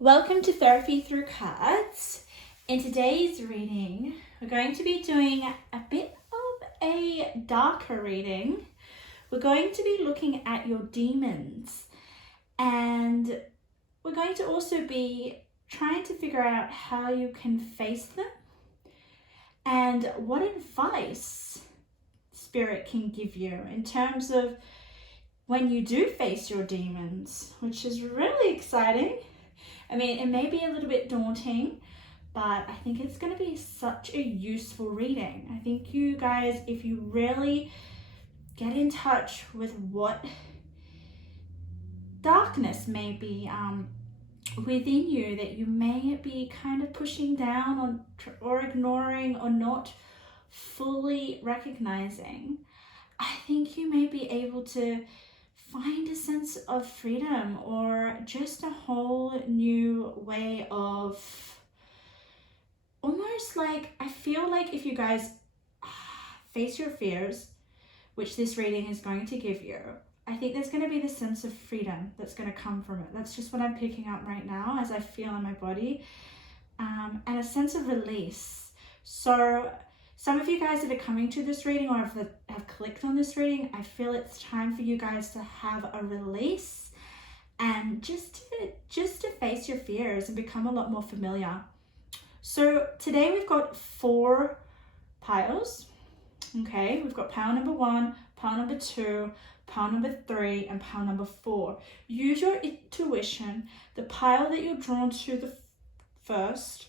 Welcome to Therapy Through Cards. In today's reading, we're going to be doing a bit of a darker reading. We're going to be looking at your demons, and we're going to also be trying to figure out how you can face them and what advice Spirit can give you in terms of when you do face your demons, which is really exciting. I mean, it may be a little bit daunting, but I think it's going to be such a useful reading. I think you guys, if you really get in touch with what darkness may be within you that you may be kind of pushing down on or ignoring or not fully recognizing, I think you may be able to find a sense of freedom or just a whole new way of almost like, I feel like if you guys face your fears, which this reading is going to give you, I think there's going to be the sense of freedom that's going to come from it. That's just what I'm picking up right now as I feel in my body, and a sense of release. So some of you guys that are coming to this reading or have clicked on this reading, I feel it's time for you guys to have a release and just to face your fears and become a lot more familiar. So today we've got 4 piles. Okay, we've got pile number 1, pile number 2, pile number 3, and pile number 4. Use your intuition. The pile that you're drawn to the first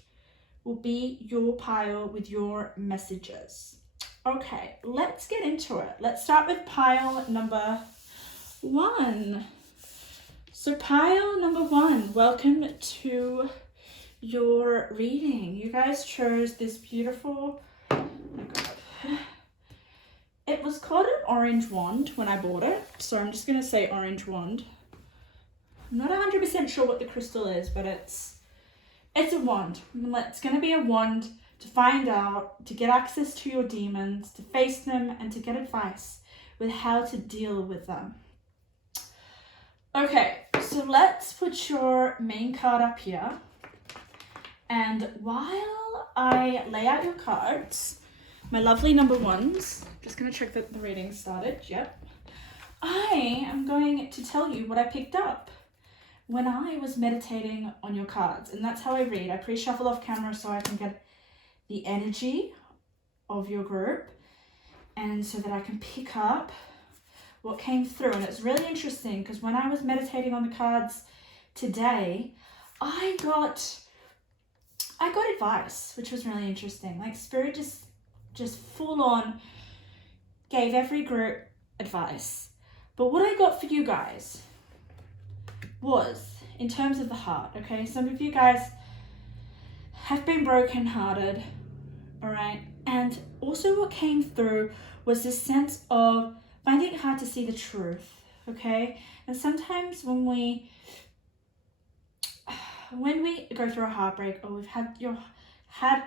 will be your pile with your messages. Okay, let's get into it. Let's start with pile number 1. So pile number 1, welcome to your reading. You guys chose this beautiful, oh my God. It was called an orange wand when I bought it, so I'm just going to say orange wand. I'm not 100% sure what the crystal is, but it's a wand. It's going to be a wand to find out, to get access to your demons, to face them, and to get advice with how to deal with them. Okay, so let's put your main card up here. And while I lay out your cards, my lovely number 1s, just going to check that the reading started. Yep. I am going to tell you what I picked up when I was meditating on your cards, and that's how I read. I pre-shuffle off camera so I can get the energy of your group and so that I can pick up what came through. And it's really interesting because when I was meditating on the cards today, I got advice, which was really interesting. Like Spirit just full on gave every group advice. But what I got for you guys was in terms of the heart. Okay, some of you guys have been brokenhearted, all right, and also what came through was this sense of finding it hard to see the truth. Okay, and sometimes when we go through a heartbreak, or we've had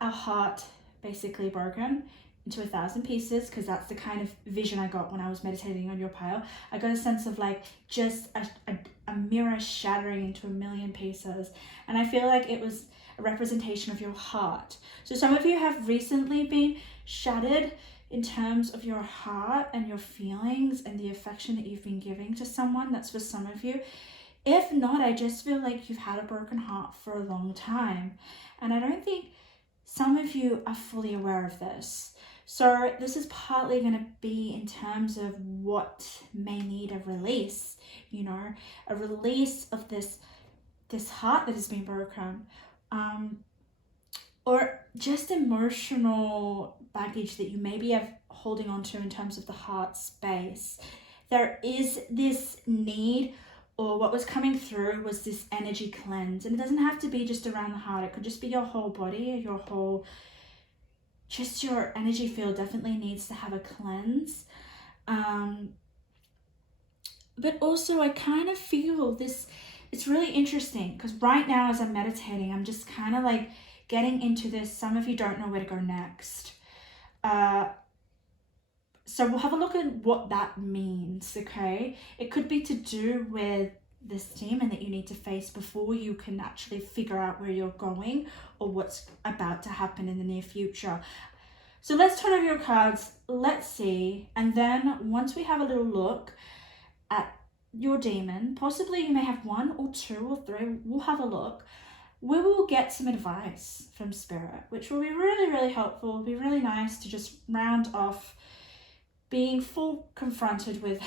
our heart basically broken into 1,000 pieces, because that's the kind of vision I got when I was meditating on your pile. I got a sense of like just a mirror shattering into 1,000,000 pieces, and I feel like it was a representation of your heart. So some of you have recently been shattered in terms of your heart and your feelings and the affection that you've been giving to someone. That's for some of you. If not, I just feel like you've had a broken heart for a long time, and I don't think some of you are fully aware of this. So this is partly going to be in terms of what may need a release, a release of this heart that has been broken, or just emotional baggage that you maybe have holding on to in terms of the heart space. There is this need, or what was coming through was this energy cleanse. And it doesn't have to be just around the heart. It could just be your whole body, just your energy field definitely needs to have a cleanse. But also I kind of feel this, it's really interesting because right now as I'm meditating, I'm just kind of like getting into this. Some of you don't know where to go next. So we'll have a look at what that means, okay? It could be to do with this demon that you need to face before you can actually figure out where you're going or what's about to happen in the near future. So let's turn over your cards, let's see, and then once we have a little look at your demon, possibly you may have 1 or 2 or 3, we'll have a look. We will get some advice from Spirit, which will be really, really helpful. It'll be really nice to just round off being full confronted with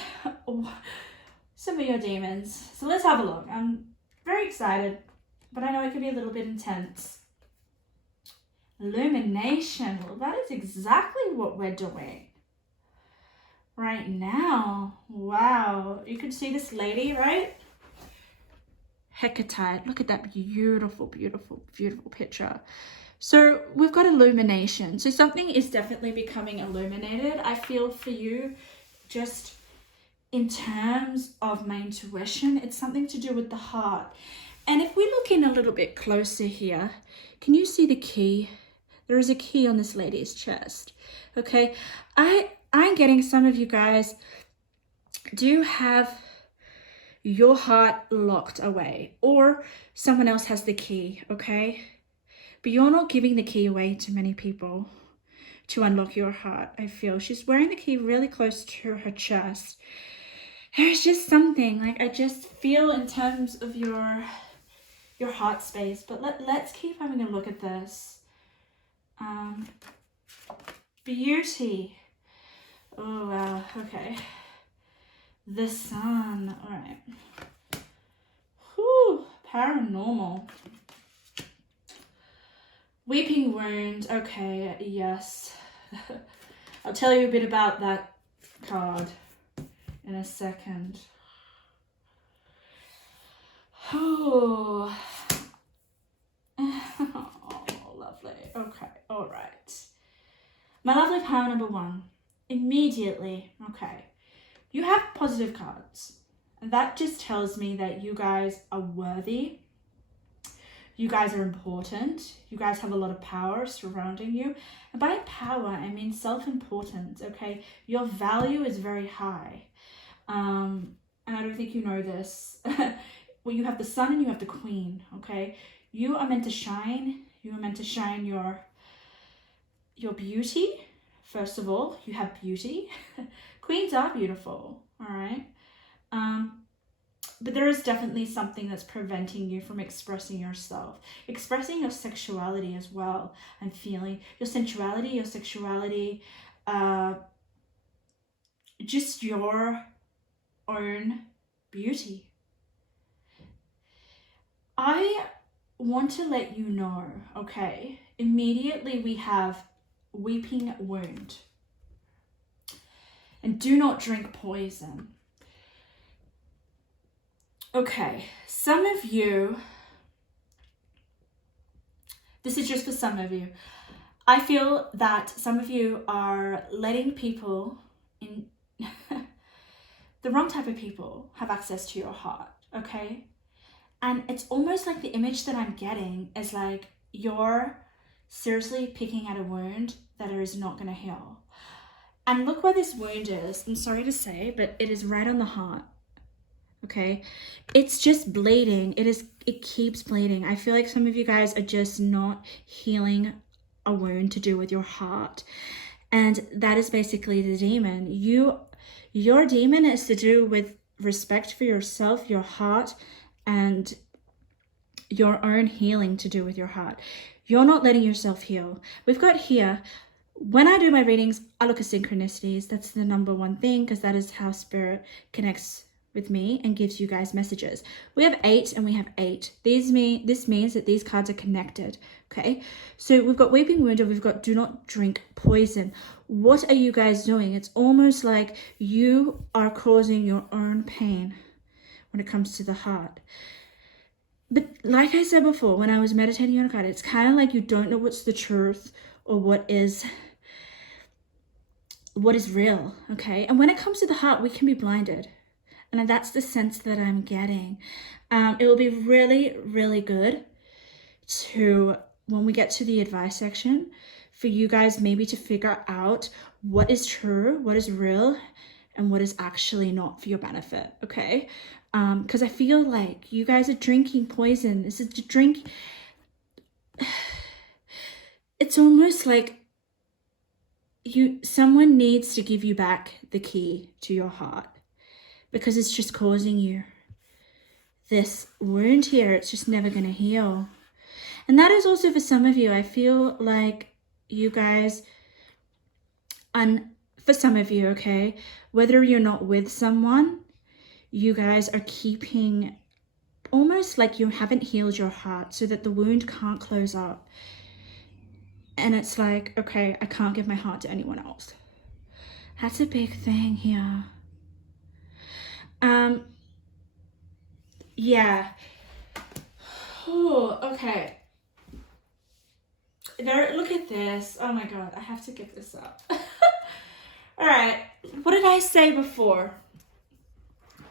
some of your demons. So let's have a look. I'm very excited, but I know it can be a little bit intense. Illumination. Well, that is exactly what we're doing right now. Wow. You can see this lady, right? Hecatite. Look at that beautiful, beautiful, beautiful picture. So we've got illumination. So something is definitely becoming illuminated. I feel for you, just in terms of my intuition, it's something to do with the heart. And if we look in a little bit closer here, can you see the key? There is a key on this lady's chest. Okay, I'm getting some of you guys do have your heart locked away, or someone else has the key, okay? But you're not giving the key away to many people to unlock your heart, I feel. She's wearing the key really close to her chest. There's just something, like, I just feel in terms of your heart space. But let's keep having a look at this. Beauty. Oh, wow, okay. The sun, all right. Whew, paranormal. Weeping wound, okay, yes. I'll tell you a bit about that card in a second. Oh, lovely. Okay, all right. My lovely power number 1. Immediately, okay. You have positive cards. And that just tells me that you guys are worthy. You guys are important. You guys have a lot of power surrounding you. And by power, I mean self-importance, okay? Your value is very high. And I don't think you know this. Well, you have the sun and you have the queen, okay? You are meant to shine. You are meant to shine your beauty. First of all, you have beauty. Queens are beautiful, all right? But there is definitely something that's preventing you from expressing yourself. Expressing your sexuality as well. I'm feeling your sensuality, your sexuality, just your own beauty. I want to let you know, okay? Immediately we have weeping wound. And do not drink poison. Okay, some of you, this is just for some of you. I feel that some of you are letting people in, the wrong type of people have access to your heart, okay? And it's almost like the image that I'm getting is like you're seriously picking at a wound that is not going to heal. And look where this wound is. I'm sorry to say, but it is right on the heart. Okay, it's just bleeding. It keeps bleeding. I feel like some of you guys are just not healing a wound to do with your heart, and that is basically the demon. Your demon is to do with respect for yourself, your heart, and your own healing to do with your heart. You're not letting yourself heal. We've got here, when I do my readings, I look at synchronicities. That's the number 1 thing, because that is how Spirit connects with me and gives you guys messages. We have 8 and we have 8. This means that these cards are connected. Okay, so we've got weeping wound and we've got do not drink poison. What are you guys doing? It's almost like you are causing your own pain when it comes to the heart. But like I said before, when I was meditating on a card, it's kind of like you don't know what's the truth or what is real. Okay, and when it comes to the heart, we can be blinded. And that's the sense that I'm getting. It will be really, really good to, when we get to the advice section, for you guys maybe to figure out what is true, what is real, and what is actually not for your benefit, okay? Because I feel like you guys are drinking poison. This is to drink. It's almost like someone needs to give you back the key to your heart, because it's just causing you this wound here. It's just never going to heal. And that is also for some of you. I feel like you guys, and for some of you, okay, whether you're not with someone, you guys are keeping almost like you haven't healed your heart so that the wound can't close up. And it's like, okay, I can't give my heart to anyone else. That's a big thing here. Yeah. Oh, okay. There, look at this. Oh my God, I have to give this up. All right, what did I say before?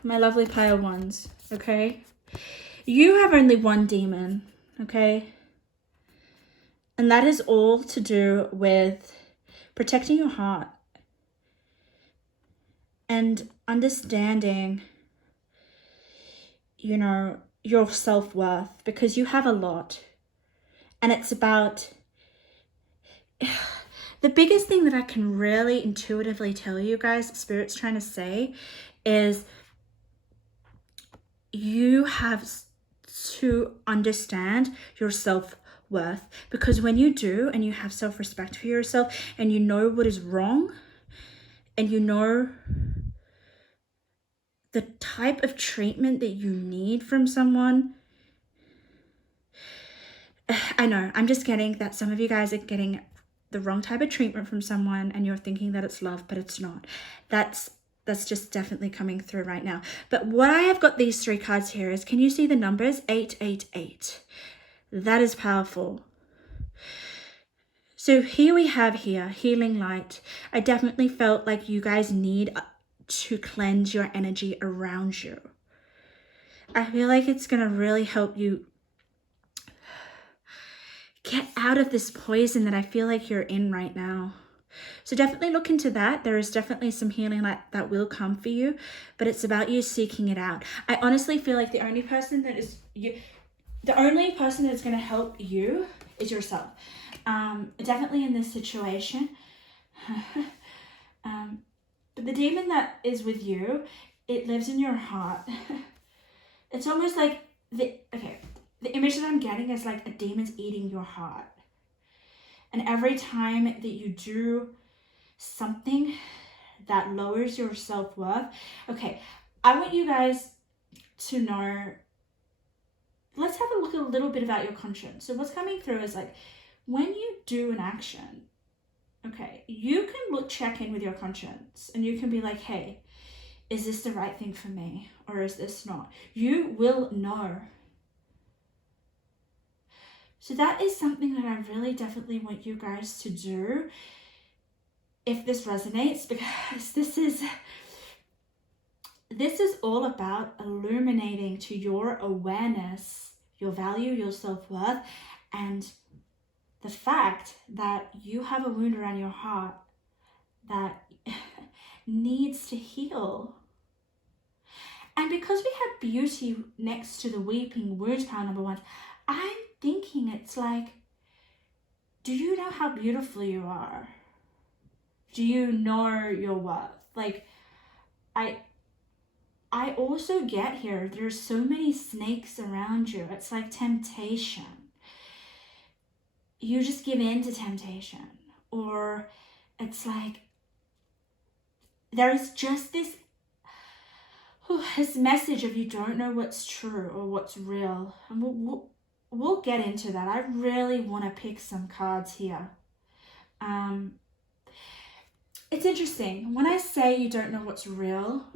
My lovely pile ones, okay? You have only one demon, okay? And that is all to do with protecting your heart and understanding, you know, your self-worth, because you have a lot. And it's about, the biggest thing that I can really intuitively tell you guys, Spirit's trying to say, is you have to understand your self-worth, because when you do, and you have self-respect for yourself, and you know what is wrong, and you know the type of treatment that you need from someone. I know, I'm just getting that some of you guys are getting the wrong type of treatment from someone, and you're thinking that it's love, but it's not. That's just definitely coming through right now. But what I have got these 3 cards here is, can you see the numbers? 888. That is powerful. So here we have healing light. I definitely felt like you guys need to cleanse your energy around you. I feel like it's going to really help you get out of this poison that I feel like you're in right now. So definitely look into that. There is definitely some healing that will come for you, but it's about you seeking it out. I honestly feel like the only person that's going to help you is yourself. Definitely in this situation. But the demon that is with you, it lives in your heart. It's almost like the image that I'm getting is like a demon's eating your heart. And every time that you do something that lowers your self-worth, okay, I want you guys to know, let's have a look a little bit about your conscience. So what's coming through is like, when you do an action, okay, you can check in with your conscience, and you can be like, hey, is this the right thing for me, or is this not? You will know. So that is something that I really definitely want you guys to do if this resonates, because this is all about illuminating to your awareness, your value, your self-worth, and the fact that you have a wound around your heart that needs to heal. And because we have beauty next to the weeping wound pile number 1, I'm thinking it's like, do you know how beautiful you are? Do you know your worth? Like, I also get here, there's so many snakes around you. It's like temptation. You just give in to temptation. Or it's like, there's just this message of you don't know what's true or what's real. And we'll get into that. I really want to pick some cards here. It's interesting. When I say you don't know what's real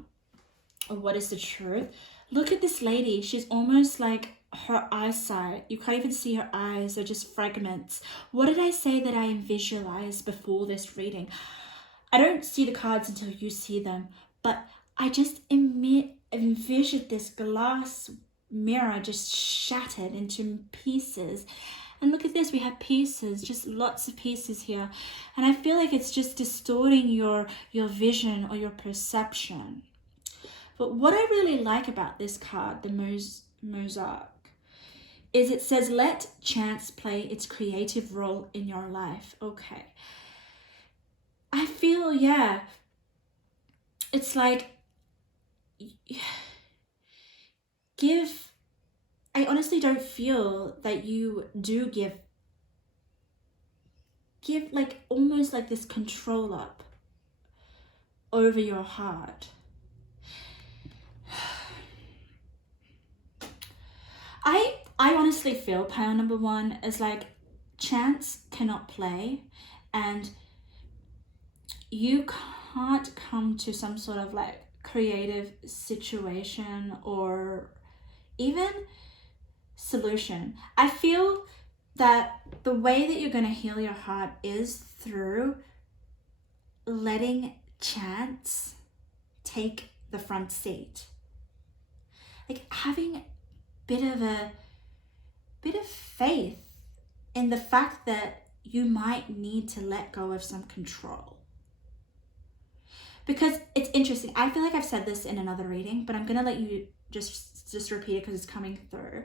or what is the truth, look at this lady. She's almost like, her eyesight, you can't even see her eyes, they're just fragments. What did I say that I visualized before this reading? I don't see the cards until you see them, but I just envisioned this glass mirror just shattered into pieces. And look at this, we have pieces, just lots of pieces here. And I feel like it's just distorting your vision or your perception. But what I really like about this card, the mosaic, is it says, let chance play its creative role in your life. Okay. I feel, yeah, it's like, I honestly don't feel that you do give like almost like this control up over your heart. I honestly feel pile number 1 is like chance cannot play, and you can't come to some sort of like creative situation or even solution. I feel that the way that you're going to heal your heart is through letting chance take the front seat. Like having a bit of faith in the fact that you might need to let go of some control. Because it's interesting. I feel like I've said this in another reading, but I'm going to let you just repeat it because it's coming through.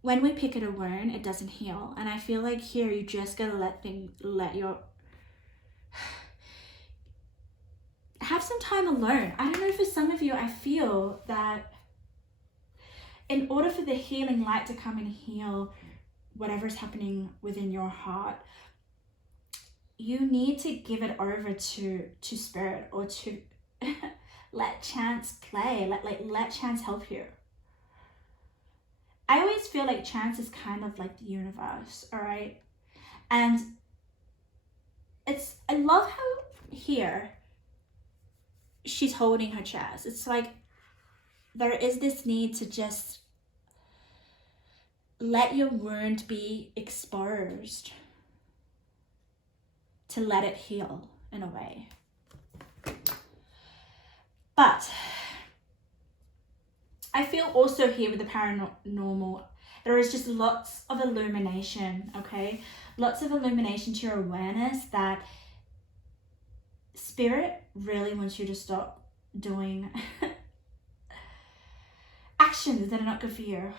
When we pick at a wound, it doesn't heal. And I feel like here you just got to have some time alone. I don't know, for some of you, I feel that in order for the healing light to come and heal whatever's happening within your heart, you need to give it over to spirit, or to let chance play, let chance help you. I always feel like chance is kind of like the universe, all right? And I love how here she's holding her chest. It's like there is this need to just let your wound be exposed, to let it heal in a way. But I feel also here with the paranormal, there is just lots of illumination, okay? Lots of illumination to your awareness that spirit really wants you to stop doing actions that are not good for you.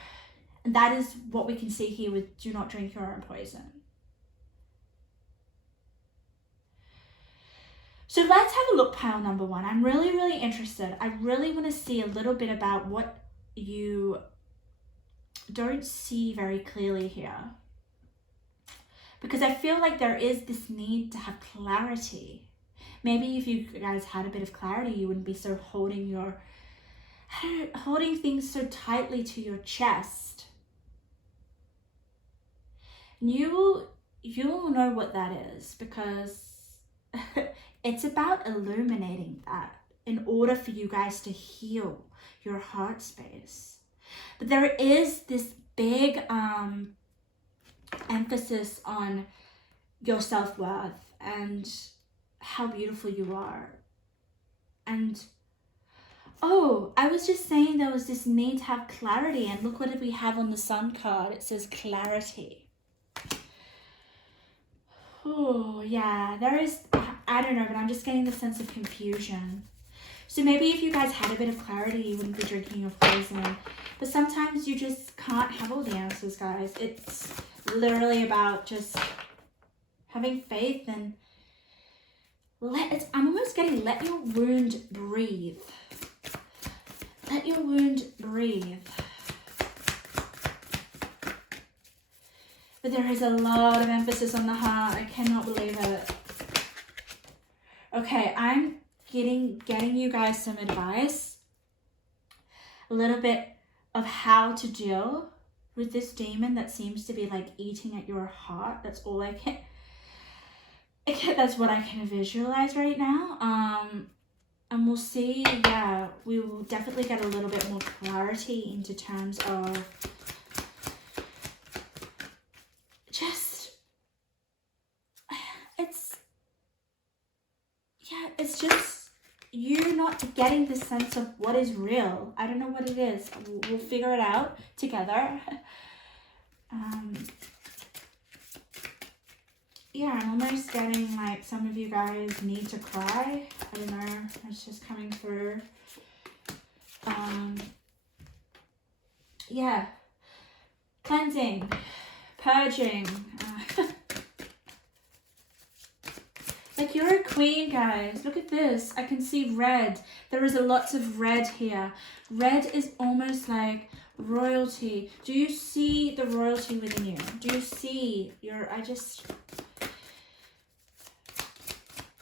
And that is what we can see here with do not drink your own poison. So let's have a look, pile number 1. I'm really, really interested. I really want to see a little bit about what you don't see very clearly here. Because I feel like there is this need to have clarity. Maybe if you guys had a bit of clarity, you wouldn't be so holding things so tightly to your chest. And you will know what that is, because it's about illuminating that in order for you guys to heal your heart space. But there is this big emphasis on your self-worth and how beautiful you are. And I was just saying there was this need to have clarity, and look what we have on the Sun card. It says clarity. Oh yeah, there is, I don't know, but I'm just getting the sense of confusion. So maybe if you guys had a bit of clarity, you wouldn't be drinking your poison. But sometimes you just can't have all the answers, guys. It's literally about just having faith and I'm almost getting, let your wound breathe. Let your wound breathe. But there is a lot of emphasis on the heart. I cannot believe it. Okay, I'm getting you guys some advice. A little bit of how to deal with this demon that seems to be like eating at your heart. That's all that's what I can visualize right now. And we'll see, yeah, we will definitely get a little bit more clarity into terms of it's just you not getting the sense of what is real. I don't know what it is. We'll figure it out together. yeah, I'm almost getting like some of you guys need to cry. I don't know, it's just coming through. Yeah, cleansing, purging. Like you're a queen, guys. Look at this. I can see red. There is a lot of red here. Red is almost like royalty. Do you see the royalty within you? Do you see your,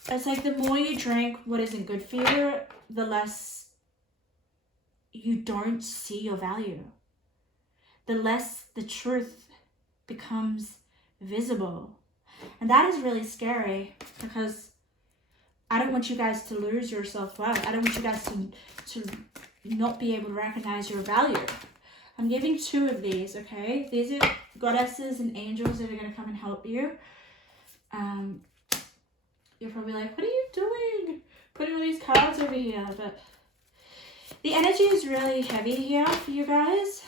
it's like the more you drink what isn't good for you, the less you don't see your value. The less the truth becomes visible. And that is really scary, because I don't want you guys to lose your self-worth. I don't want you guys to not be able to recognize your value. I'm giving 2 of these, okay? These are goddesses and angels that are going to come and help you. You're probably like, what are you doing? Putting all these cards over here. But the energy is really heavy here for you guys.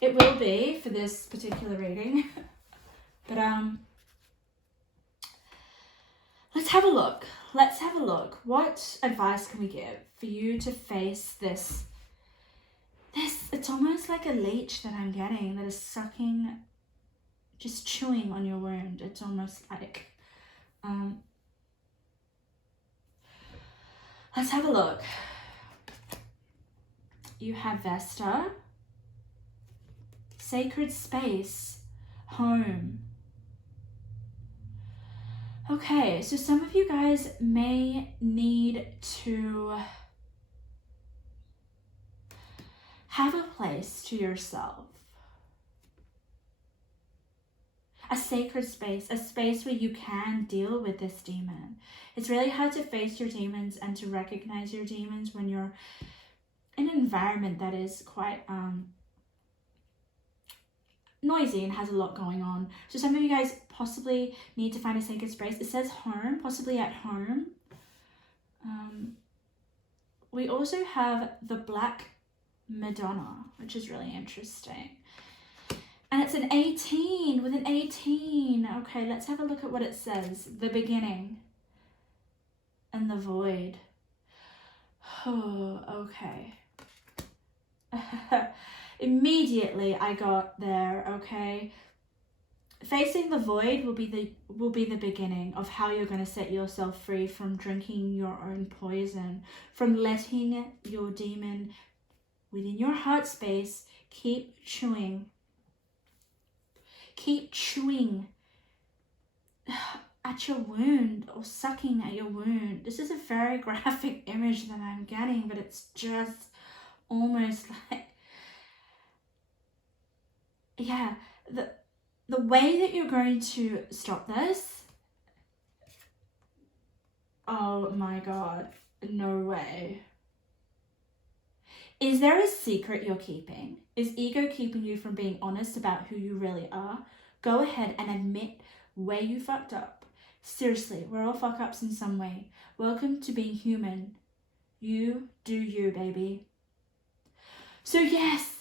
It will be for this particular reading. But let's have a look. Let's have a look. What advice can we give for you to face this? It's almost like a leech that I'm getting that is sucking, just chewing on your wound. It's almost like, let's have a look. You have Vesta, sacred space, home. Okay, so some of you guys may need to have a place to yourself. A sacred space, a space where you can deal with this demon. It's really hard to face your demons and to recognize your demons when you're in an environment that is quite noisy and has a lot going on. So some of you guys possibly need to find a sacred space. It says home, possibly at home. We also have the Black Madonna, which is really interesting. And it's an 18, with an 18. Okay, let's have a look at what it says. The beginning and the void. Oh, okay. Immediately I got there, okay? Facing the void will be the beginning of how you're going to set yourself free from drinking your own poison, from letting your demon within your heart space keep chewing at your wound, or sucking at your wound. This is a very graphic image that I'm getting, but it's just almost like, yeah, the way that you're going to stop this, oh my god, no way. Is there a secret you're keeping? Is ego keeping you from being honest about who you really are? Go ahead and admit where you fucked up. Seriously, we're all fuck ups in some way. Welcome to being human. You do you, baby. So yes,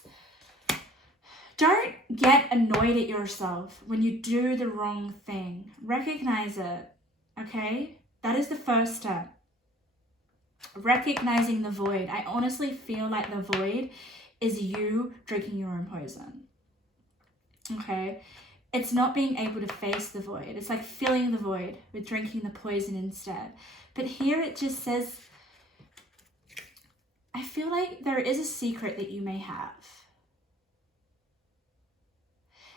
don't get annoyed at yourself when you do the wrong thing. Recognize it, okay? That is the first step. Recognizing the void. I honestly feel like the void is you drinking your own poison. Okay? It's not being able to face the void. It's like filling the void with drinking the poison instead. But here it just says, I feel like there is a secret that you may have.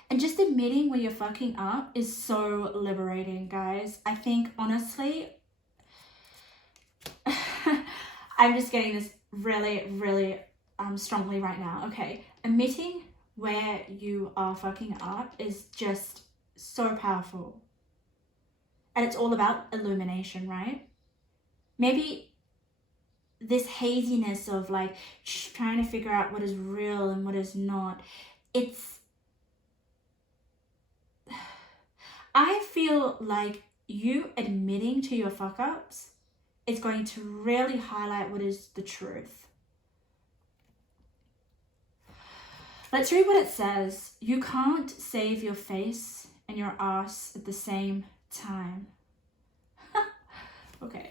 And just admitting where you're fucking up is so liberating, guys. I think, honestly, I'm just getting this really, really strongly right now. Okay, admitting where you are fucking up is just so powerful. And it's all about illumination, right? Maybe this haziness of like trying to figure out what is real and what is not, I feel like you admitting to your fuck ups is going to really highlight what is the truth. Let's read what it says. You can't save your face and your ass at the same time. Okay.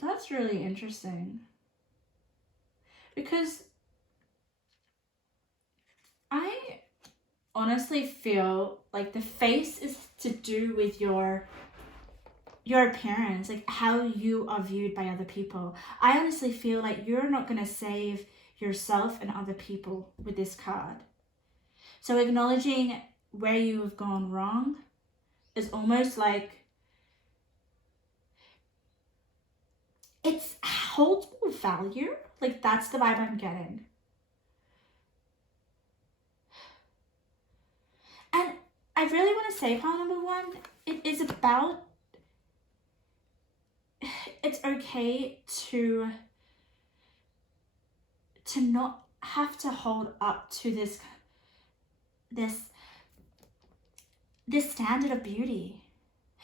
That's really interesting. Because I honestly feel like the face is to do with your appearance, like how you are viewed by other people. I honestly feel like you're not going to save yourself and other people with this card. So acknowledging where you have gone wrong is almost like it holds more value. Like, that's the vibe I'm getting. And I really want to say, pile number one, it is about, it's okay to not have to hold up to this standard of beauty,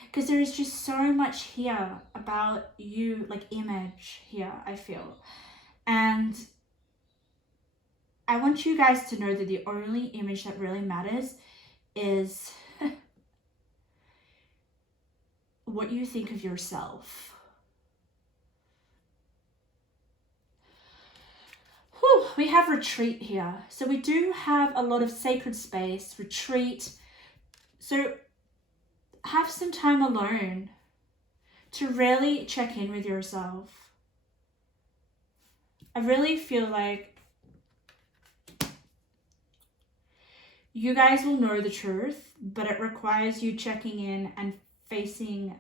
because there is just so much here about you, like image here, I feel. And I want you guys to know that the only image that really matters is what you think of yourself. Whew, we have retreat here. So we do have a lot of sacred space, retreat. So have some time alone to really check in with yourself. I really feel like you guys will know the truth, but it requires you checking in and facing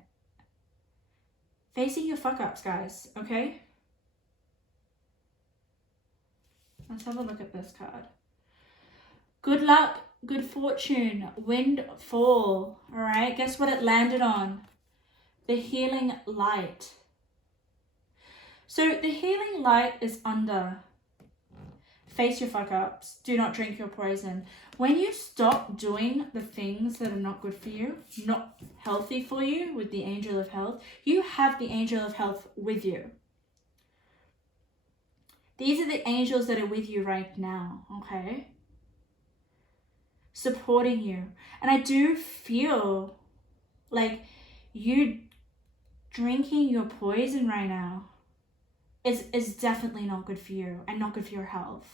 your fuck ups, guys, okay? Let's have a look at this card. Good luck, good fortune, windfall. All right, guess what it landed on? The healing light. So the healing light is under face your fuck ups, do not drink your poison. When you stop doing the things that are not good for you, not healthy for you, with the angel of health, you have the angel of health with you. These are the angels that are with you right now, okay? Supporting you. And I do feel like you drinking your poison right now is definitely not good for you and not good for your health.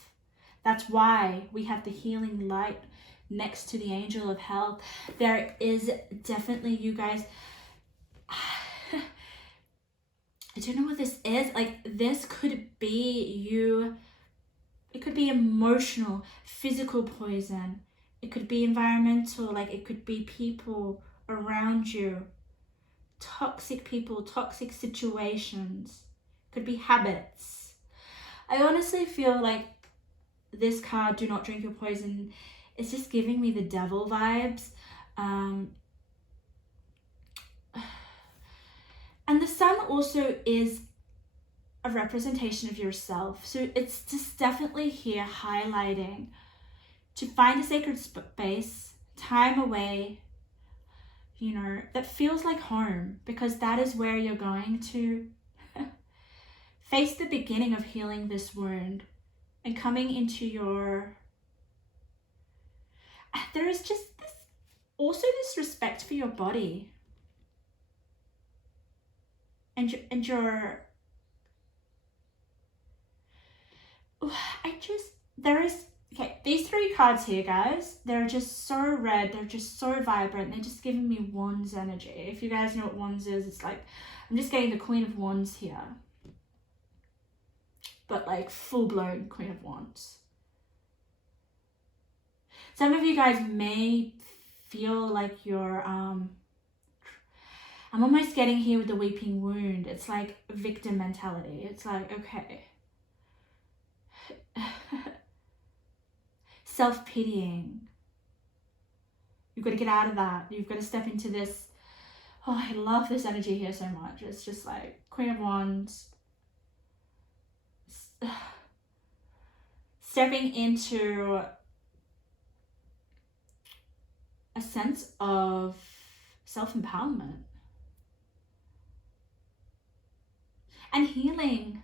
That's why we have the healing light next to the angel of health. There is definitely, you guys, I don't know what this is. Like, this could be you. It could be emotional, physical poison. It could be environmental, like it could be people around you. Toxic people, toxic situations. It could be habits. I honestly feel like this card, do not drink your poison, it's just giving me the devil vibes. And the sun also is a representation of yourself. So it's just definitely here highlighting to find a sacred space, time away, you know, that feels like home, because that is where you're going to face the beginning of healing this wound and coming into your, there is just this, also this respect for your body and your, there is, okay, these three cards here, guys, they're just so red, they're just so vibrant, they're just giving me wands energy. If you guys know what wands is, it's like, I'm just getting the Queen of Wands here. But like full-blown Queen of Wands. Some of you guys may feel like you're, I'm almost getting here with the weeping wound. It's like victim mentality. It's like, okay. Self-pitying. You've got to get out of that. You've got to step into this. Oh, I love this energy here so much. It's just like Queen of Wands. Stepping into a sense of self-empowerment and healing.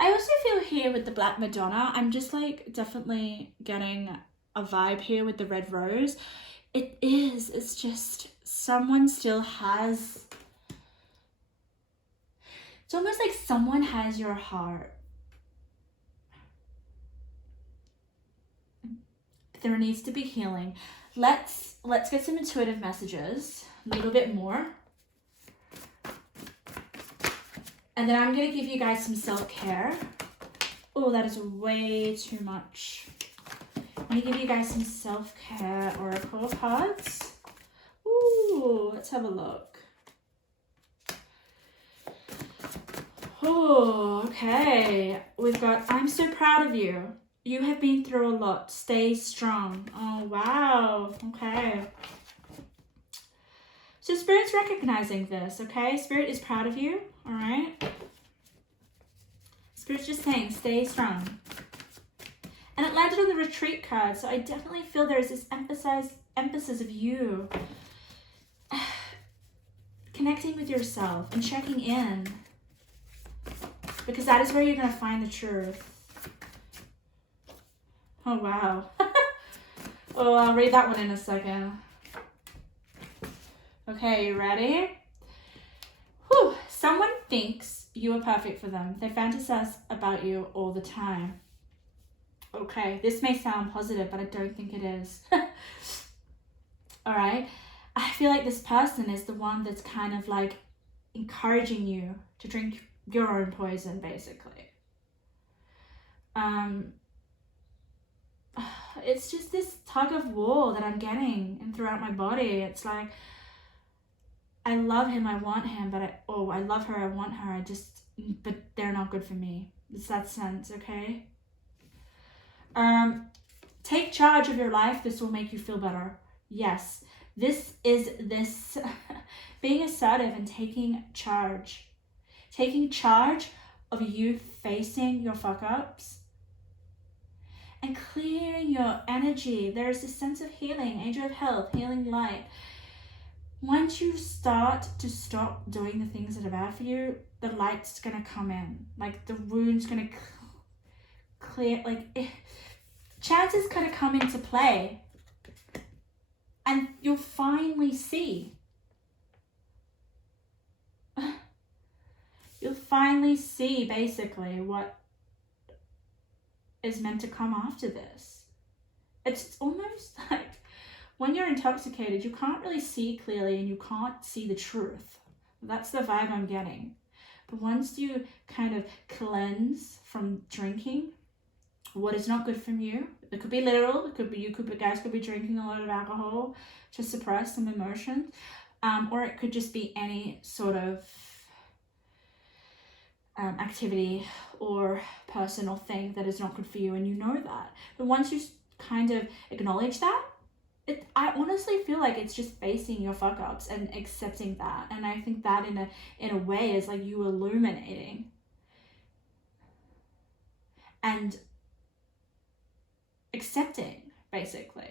I also feel here with the Black Madonna, I'm just like definitely getting a vibe here with the red rose. It's just someone still has, it's almost like someone has your heart. There needs to be healing. Let's get some intuitive messages, a little bit more. And then I'm going to give you guys some self-care. Oh, that is way too much. I'm going to give you guys some self-care oracle cards. Ooh, let's have a look. Oh, okay. We've got, I'm so proud of you. You have been through a lot. Stay strong. Oh, wow. Okay. So Spirit's recognizing this, okay? Spirit is proud of you, all right? Spirit's just saying, stay strong. And it landed on the retreat card, so I definitely feel there's this emphasis of you connecting with yourself and checking in. Because that is where you're going to find the truth. Oh, wow. Oh, I'll read that one in a second. Okay, you ready? Whew. Someone thinks you are perfect for them. They fantasize about you all the time. Okay, this may sound positive, but I don't think it is. All right. I feel like this person is the one that's kind of like encouraging you to drink your own poison, basically. It's just this tug of war that I'm getting and throughout my body. It's like, I love him, I want him, but I love her, I want her, but they're not good for me. It's that sense, okay? Take charge of your life. This will make you feel better. Yes, this being assertive and taking charge of you facing your fuck ups and clearing your energy. There's this sense of healing, angel of health, healing light. Once you start to stop doing the things that are bad for you, the light's gonna come in. Like the wound's gonna clear, chances gonna come into play. And you'll finally see. You'll finally see basically what is meant to come after this. It's almost like when you're intoxicated, you can't really see clearly and you can't see the truth. That's the vibe I'm getting. But once you kind of cleanse from drinking what is not good from you, it could be literal, it could be guys could be drinking a lot of alcohol to suppress some emotions, or it could just be any sort of activity or person or thing that is not good for you, and you know that. But once you kind of acknowledge that, I honestly feel like it's just facing your fuck ups and accepting that. And I think that in a way is like you illuminating and accepting, basically.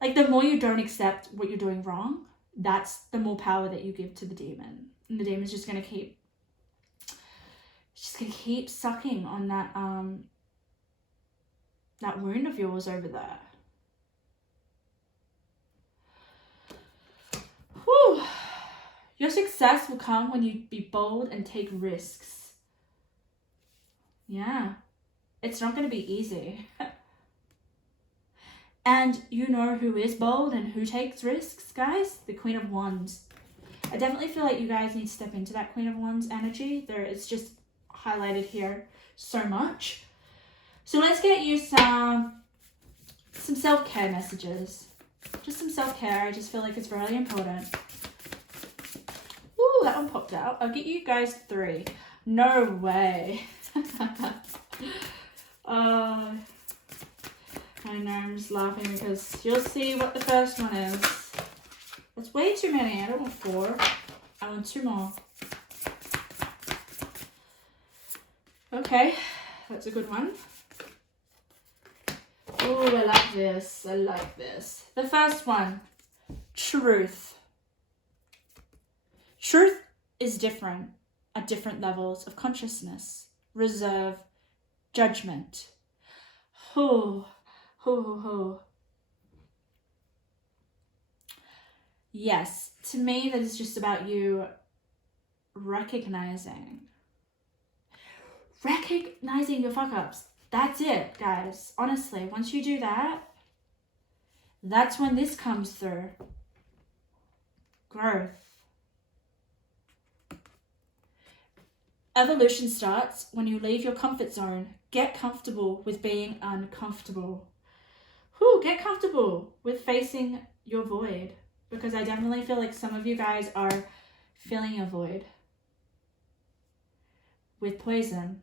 Like the more you don't accept what you're doing wrong, that's the more power that you give to the demon. And the demon's just gonna keep sucking on that wound of yours over there. Whew. Your success will come when you be bold and take risks. Yeah. It's not going to be easy. And you know who is bold and who takes risks, guys? The Queen of Wands. I definitely feel like you guys need to step into that Queen of Wands energy. It's just highlighted here so much. So let's get you some self-care messages. Just some self-care. I just feel like it's really important. Ooh, that one popped out. I'll get you guys 3. No way. I know, I'm just laughing because you'll see what the first one is. That's way too many. I don't want 4. I want 2 more. Okay, that's a good one. Oh, I like this. I like this. The first one, truth. Truth is different. at different levels of consciousness, reserve, judgment. Oh, oh, oh. Yes, to me, that is just about you recognizing your fuck ups. That's it, guys. Honestly, once you do that, that's when this comes through. Growth. Evolution starts when you leave your comfort zone. Get comfortable with being uncomfortable. Get comfortable with facing your void. Because I definitely feel like some of you guys are filling a void with poison.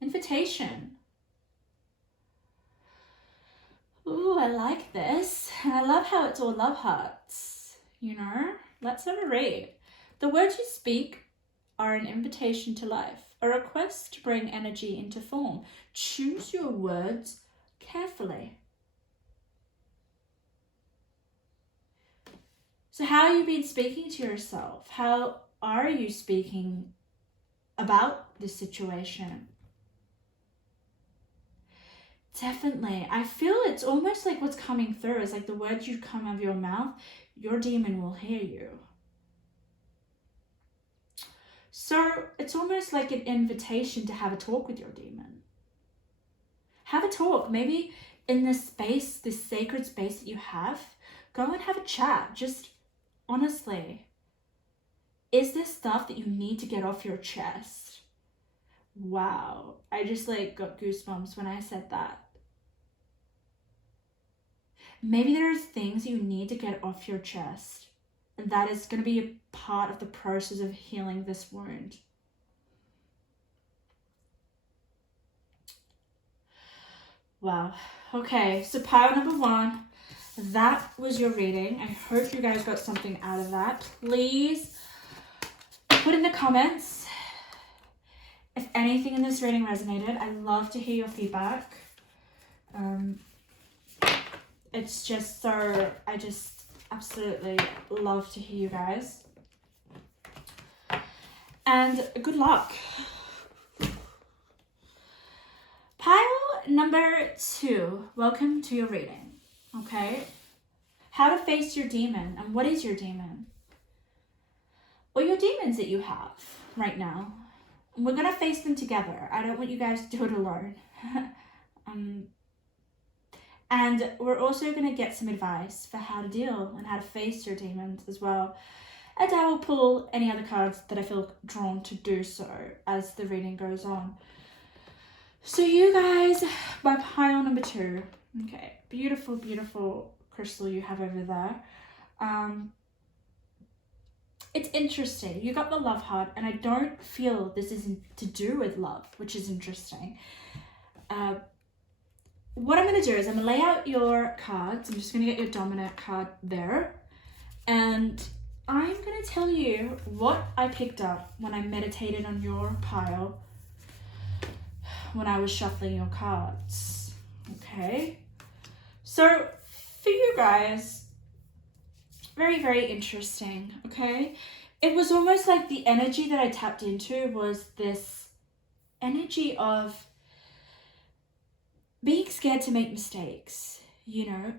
Invitation. Ooh, I like this. And I love how it's all love hearts. You know? Let's have a read. The words you speak are an invitation to life, a request to bring energy into form. Choose your words carefully. So how have you been speaking to yourself? How are you speaking about this situation? Definitely. I feel it's almost like what's coming through is like the words you come out of your mouth, your demon will hear you. So it's almost like an invitation to have a talk with your demon. Have a talk. Maybe in this space, this sacred space that you have, go and have a chat. Just honestly, is this stuff that you need to get off your chest? Wow. I just like got goosebumps when I said that. Maybe there's things you need to get off your chest. And that is going to be a part of the process of healing this wound. Wow. Okay, so pile number 1. That was your reading. I hope you guys got something out of that. Please put in the comments if anything in this reading resonated. I love to hear your feedback. It's just so, I just absolutely love to hear you guys. And good luck. Pile number 2. Welcome to your reading. Okay? How to face your demon. And what is your demon? Or your demons that you have right now. We're going to face them together. I don't want you guys to do it alone. And we're also going to get some advice for how to deal and how to face your demons as well. And I will pull any other cards that I feel drawn to do so as the reading goes on. So you guys, by pile number 2. Okay, beautiful, beautiful crystal you have over there. It's interesting. You got the love heart, and I don't feel this is to do with love, which is interesting. What I'm going to do is I'm going to lay out your cards. I'm just going to get your dominant card there. And I'm going to tell you what I picked up when I meditated on your pile when I was shuffling your cards. Okay? So, for you guys, very, very interesting, okay? It was almost like the energy that I tapped into was this energy of being scared to make mistakes, you know,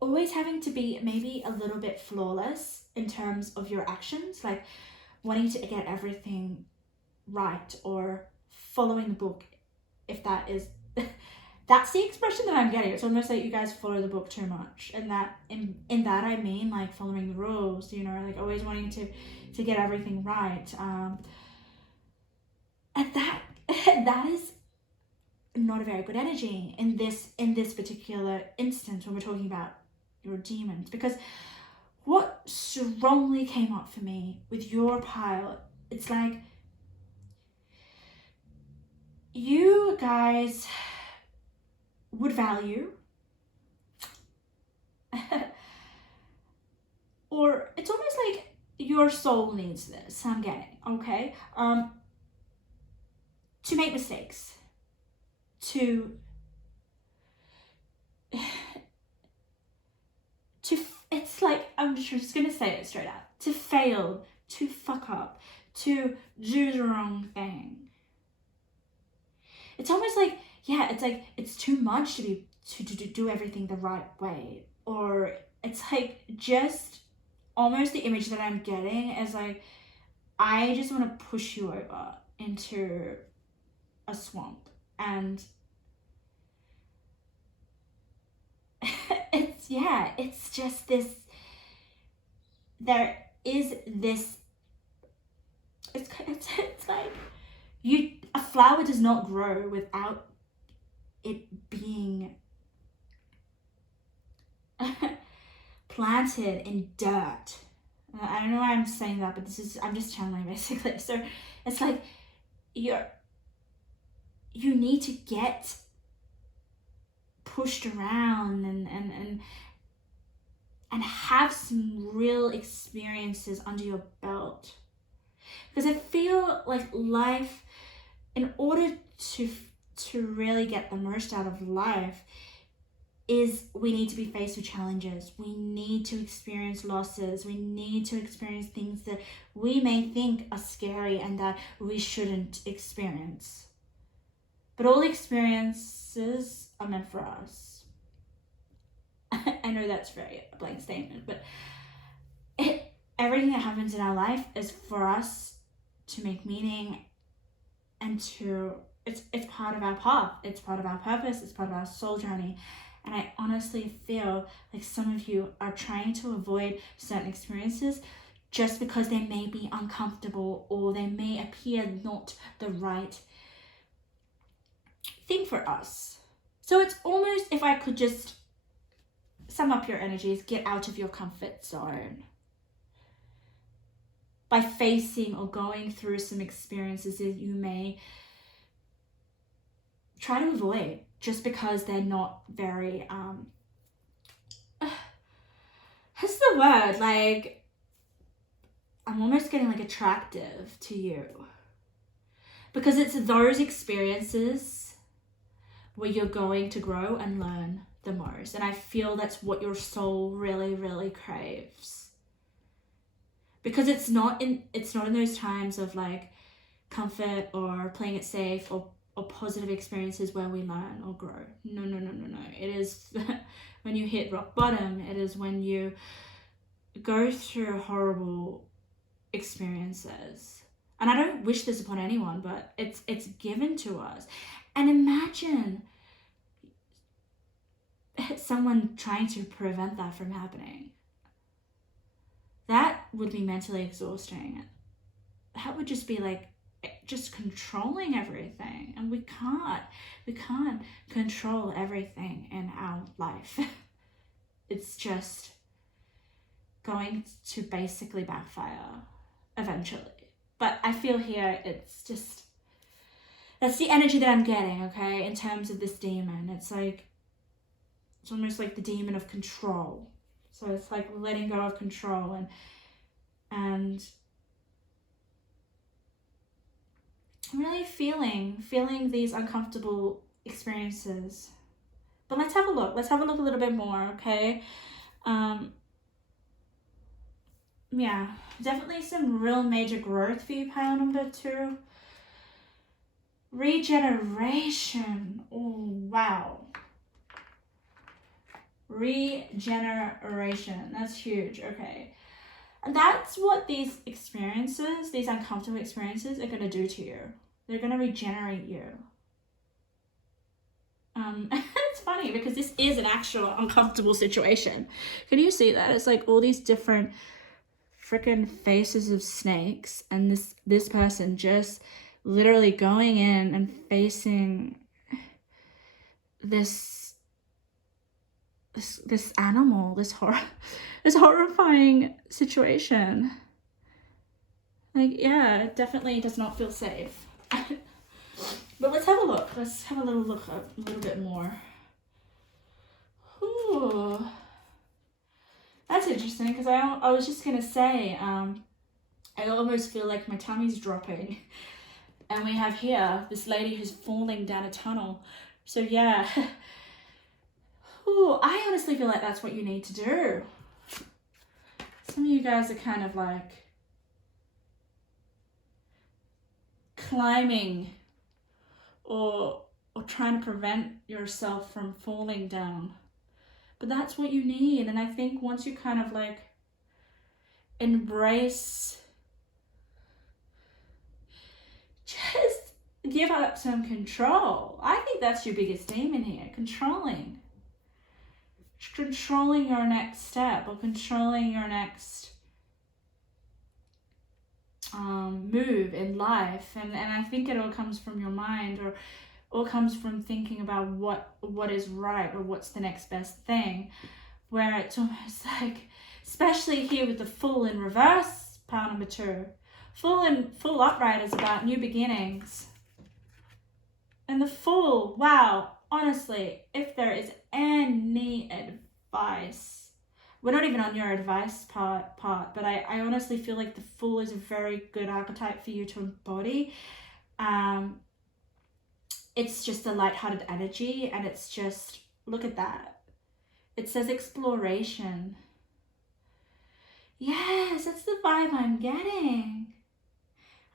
always having to be maybe a little bit flawless in terms of your actions, like wanting to get everything right or following the book, if that is, that's the expression that I'm getting. It's almost like you guys follow the book too much, and that in that I mean like following the rules, you know, like always wanting to get everything right, and that is not a very good energy in this particular instance when we're talking about your demons, because what strongly came up for me with your pile, it's like you guys would value or it's almost like your soul needs this, I'm getting, okay, to make mistakes, it's like, I'm just gonna say it straight out, to fail, to fuck up, to do the wrong thing. It's almost like, yeah, it's like, it's too much to do everything the right way. Or it's like, just almost the image that I'm getting is like, I just want to push you over into a swamp. And it's just this, there is this, it's like, a flower does not grow without it being planted in dirt. I don't know why I'm saying that, but I'm just channeling basically. So it's like, you need to get pushed around and have some real experiences under your belt. Because I feel like life, in order to really get the most out of life, is we need to be faced with challenges. We need to experience losses. We need to experience things that we may think are scary and that we shouldn't experience. But all experiences are meant for us. I know that's very a blank statement, but everything that happens in our life is for us to make meaning and it's part of our path. It's part of our purpose. It's part of our soul journey. And I honestly feel like some of you are trying to avoid certain experiences just because they may be uncomfortable or they may appear not the right thing for us. So it's almost, if I could just sum up your energies, get out of your comfort zone by facing or going through some experiences that you may try to avoid just because they're not very, what's the word? Like, I'm almost getting like attractive to you. Because it's those experiences where you're going to grow and learn the most. And I feel that's what your soul really, really craves. Because it's not in those times of like comfort or playing it safe or positive experiences where we learn or grow. No. It is when you hit rock bottom. It is when you go through horrible experiences. And I don't wish this upon anyone, but it's given to us. And imagine someone trying to prevent that from happening. That would be mentally exhausting. That would just be like just controlling everything, and we can't control everything in our life. It's just going to basically backfire eventually. But I feel here it's just, that's the energy that I'm getting, okay, in terms of this demon. It's like, it's almost like the demon of control. So it's like letting go of control and really feeling these uncomfortable experiences. But let's have a look a little bit more, okay? Yeah, definitely some real major growth for you, pile number 2. Regeneration. Oh, wow. Regeneration. That's huge. Okay. And that's what these experiences, these uncomfortable experiences, are going to do to you. They're going to regenerate you. It's funny because this is an actual uncomfortable situation. Can you see that? It's like all these different freaking faces of snakes, and this person just literally going in and facing this animal, this horrifying situation. Like, yeah, it definitely does not feel safe. But let's have a look. Let's have a little look a little bit more. Ooh. That's interesting, because I was just going to say, I almost feel like my tummy's dropping. And we have here this lady who's falling down a tunnel. So yeah. Ooh, I honestly feel like that's what you need to do. Some of you guys are kind of like climbing or trying to prevent yourself from falling down. But that's what you need. And I think once you kind of like embrace, just give up some control. I think that's your biggest demon here, controlling your next step or controlling your next move in life. And I think it all comes from your mind, or all comes from thinking about what is right or what's the next best thing, where it's almost like, especially here with the Fool in reverse, pile number 2, Fool upright is about new beginnings. And the Fool, wow, honestly, if there is any advice, we're not even on your advice part, but I honestly feel like the Fool is a very good archetype for you to embody. It's just a lighthearted energy, and it's just, look at that. It says exploration. Yes, that's the vibe I'm getting.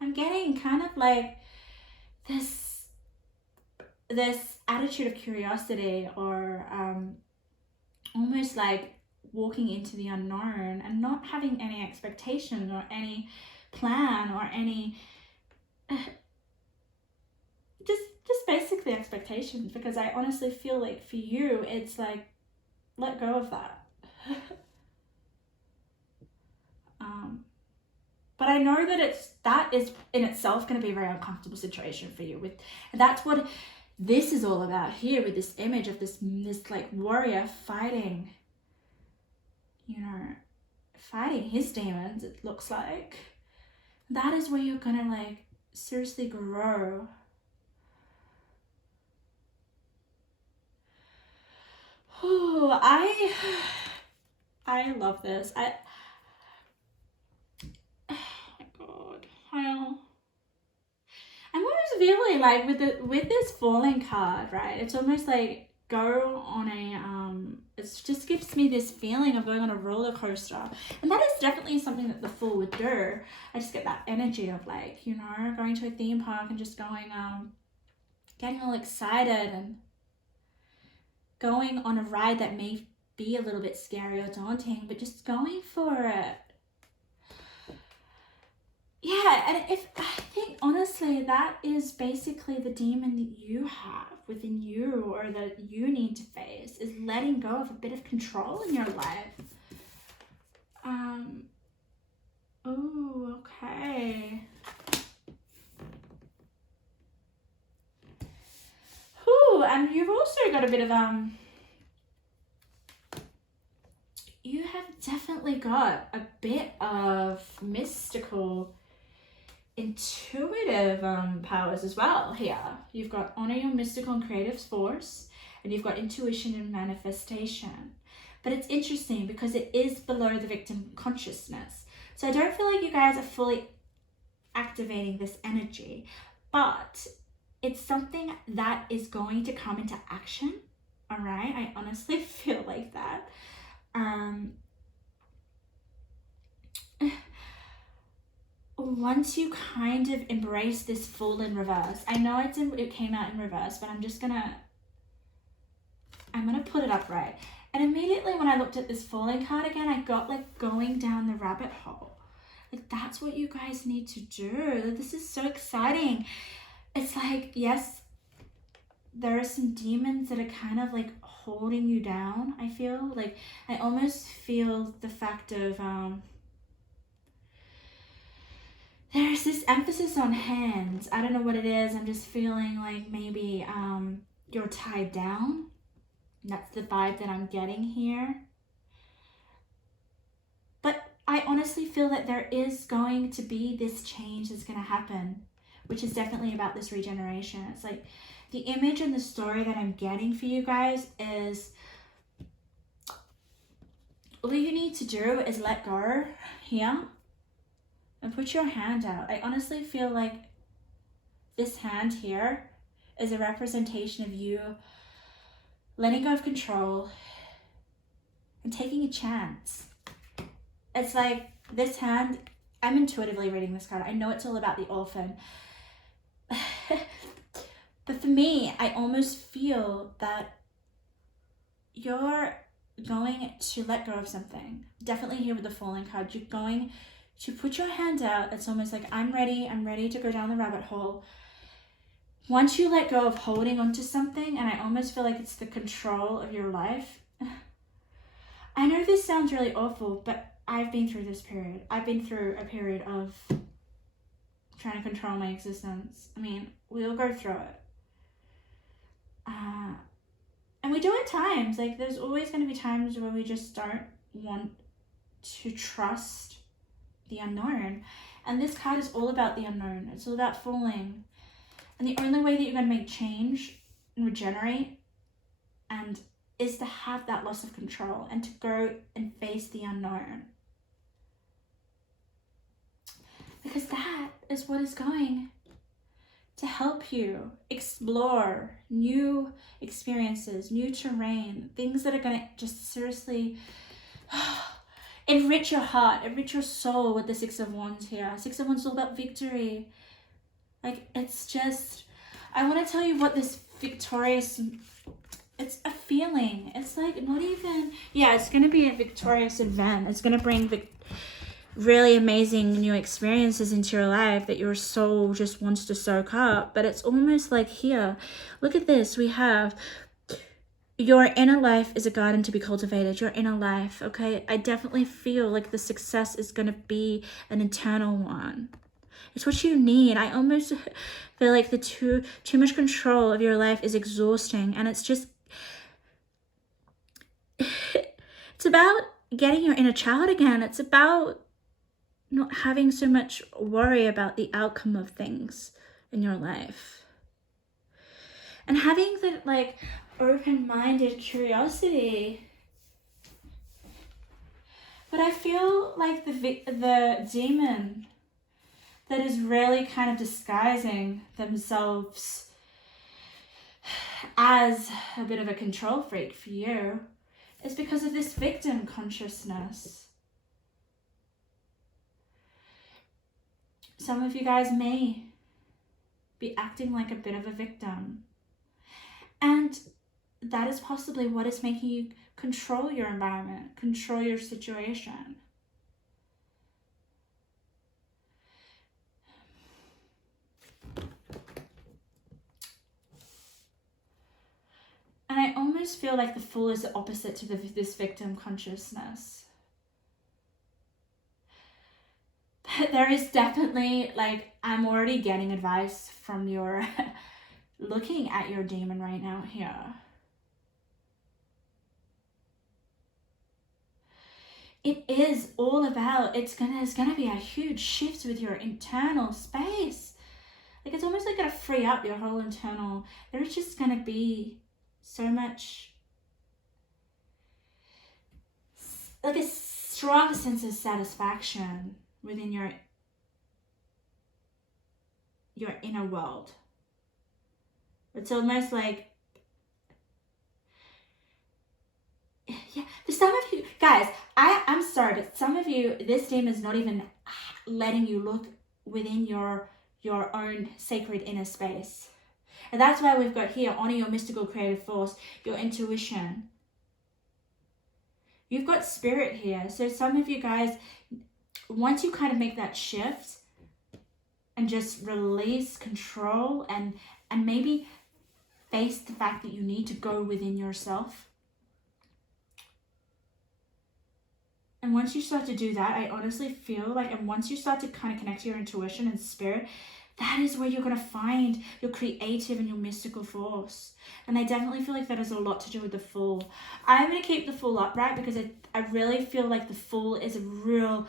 I'm getting kind of like this attitude of curiosity, or almost like walking into the unknown and not having any expectation or any plan or any just basically expectations, because I honestly feel like for you it's like, let go of that. But I know that is in itself going to be a very uncomfortable situation for you, and that's what this is all about here, with this image of this like warrior fighting, fighting his demons. It looks like that is where you're gonna like seriously grow. Oh, I love this. Oh my god. I'm almost feeling like with this falling card, right? It's almost like go on a it just gives me this feeling of going on a roller coaster, and that is definitely something that the Fool would do. I just get that energy of like, going to a theme park and just going getting all excited and going on a ride that may be a little bit scary or daunting, but just going for it. Yeah, and I think honestly that is basically the demon that you have within you, or that you need to face, is letting go of a bit of control in your life. Oh, okay. Whew, and you've also got a bit of you have definitely got a bit of mystical, intuitive powers as well here. You've got honor your mystical and creative force, and you've got intuition and manifestation. But it's interesting because it is below the victim consciousness. So I don't feel like you guys are fully activating this energy, but it's something that is going to come into action. All right, I honestly feel like that. Once you kind of embrace this Fool in reverse, I know it came out in reverse, but I'm gonna put it up right. And immediately when I looked at this Falling card again, I got like going down the rabbit hole. Like, that's what you guys need to do. This is so exciting. It's like, yes, there are some demons that are kind of like holding you down. I feel like I almost feel the fact of there's this emphasis on hands. I don't know what it is. I'm just feeling like maybe you're tied down. That's the vibe that I'm getting here. But I honestly feel that there is going to be this change that's going to happen, which is definitely about this regeneration. It's like the image and the story that I'm getting for you guys is all you need to do is let go here and put your hand out. I honestly feel like this hand here is a representation of you letting go of control and taking a chance. it's like this hand, I'm intuitively reading this card. I know it's all about the orphan. But for me, I almost feel that you're going to let go of something. Definitely here with the falling card. You're going to put your hand out. It's almost like, I'm ready to go down the rabbit hole. Once you let go of holding onto something, and I almost feel like it's the control of your life. I know this sounds really awful, but I've been through this period. I've been through a period of trying to control my existence. I mean, we all go through it. And we do at times. Like, there's always going to be times where we just don't want to trust the unknown. And this card is all about the unknown. It's all about falling. And the only way that you're going to make change and regenerate and is to have that loss of control and to go and face the unknown. Because that is what is going to help you explore new experiences, new terrain, things that are going to just seriously enrich your heart, enrich your soul with the Six of Wands here. Six of Wands is all about victory. Like, it's just, I want to tell you what this victorious, it's a feeling. It's like not even, yeah, it's going to be a victorious event. It's going to bring really amazing new experiences into your life that your soul just wants to soak up. But it's almost like here, look at this. We have your inner life is a garden to be cultivated. Your inner life, okay? I definitely feel like the success is going to be an internal one. It's what you need. I almost feel like the too much control of your life is exhausting, and it's just, it's about getting your inner child again. It's about not having so much worry about the outcome of things in your life. And having that like open-minded curiosity. But I feel like the demon that is really kind of disguising themselves as a bit of a control freak for you is because of this victim consciousness. Some of you guys may be acting like a bit of a victim. And that is possibly what is making you control your environment, control your situation. And I almost feel like the Fool is the opposite to this victim consciousness. But there is definitely, like, I'm already getting advice from your looking at your demon right now here. It is all about, it's gonna be a huge shift with your internal space. Like, it's almost like gonna free up your whole internal, there's just gonna be so much, like a strong sense of satisfaction within your inner world. It's almost like, yeah, for some of you guys, I'm sorry, but some of you, this demon is not even letting you look within your own sacred inner space. And that's why we've got here, honor your mystical creative force, your intuition. You've got spirit here. So some of you guys, once you kind of make that shift and just release control and maybe face the fact that you need to go within yourself. And once you start to do that, I honestly feel like, and once you start to kind of connect to your intuition and spirit, that is where you're going to find your creative and your mystical force. And I definitely feel like that has a lot to do with the Fool. I'm going to keep the Fool upright because I really feel like the Fool is a real,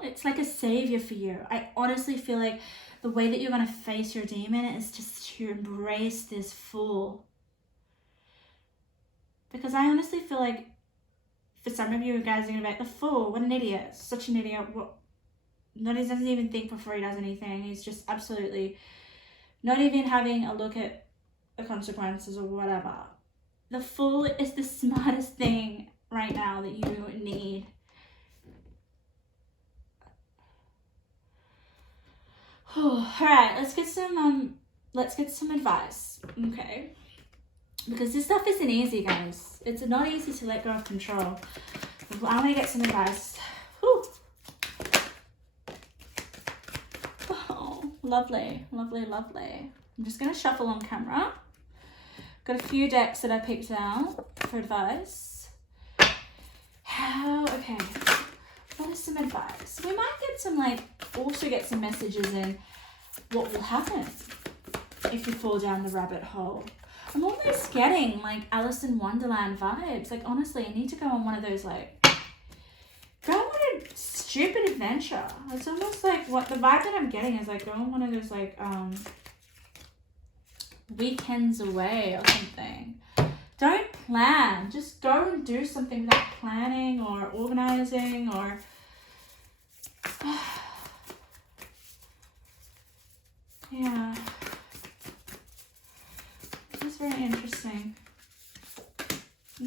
it's like a savior for you. I honestly feel like the way that you're going to face your demon is just to embrace this Fool. Because I honestly feel like for some of you guys are going to be like, the Fool, what an idiot, such an idiot, what? He doesn't even think before he does anything. He's just absolutely not even having a look at the consequences or whatever. The Fool is the smartest thing right now that you need. All right, let's get some advice, okay? Because this stuff isn't easy, guys. It's not easy to let go of control. I want to get some advice. Whew. Oh, lovely, lovely, lovely. I'm just going to shuffle on camera. Got a few decks that I picked out for advice. Okay. What is some advice? We might get some, also get some messages in what will happen if you fall down the rabbit hole. I'm almost getting, Alice in Wonderland vibes. Honestly, I need to go on one of those, go on a stupid adventure. It's almost what the vibe that I'm getting is, go on one of those, weekends away or something. Don't plan. Just go and do something without planning or organizing or... Yeah. This is very interesting.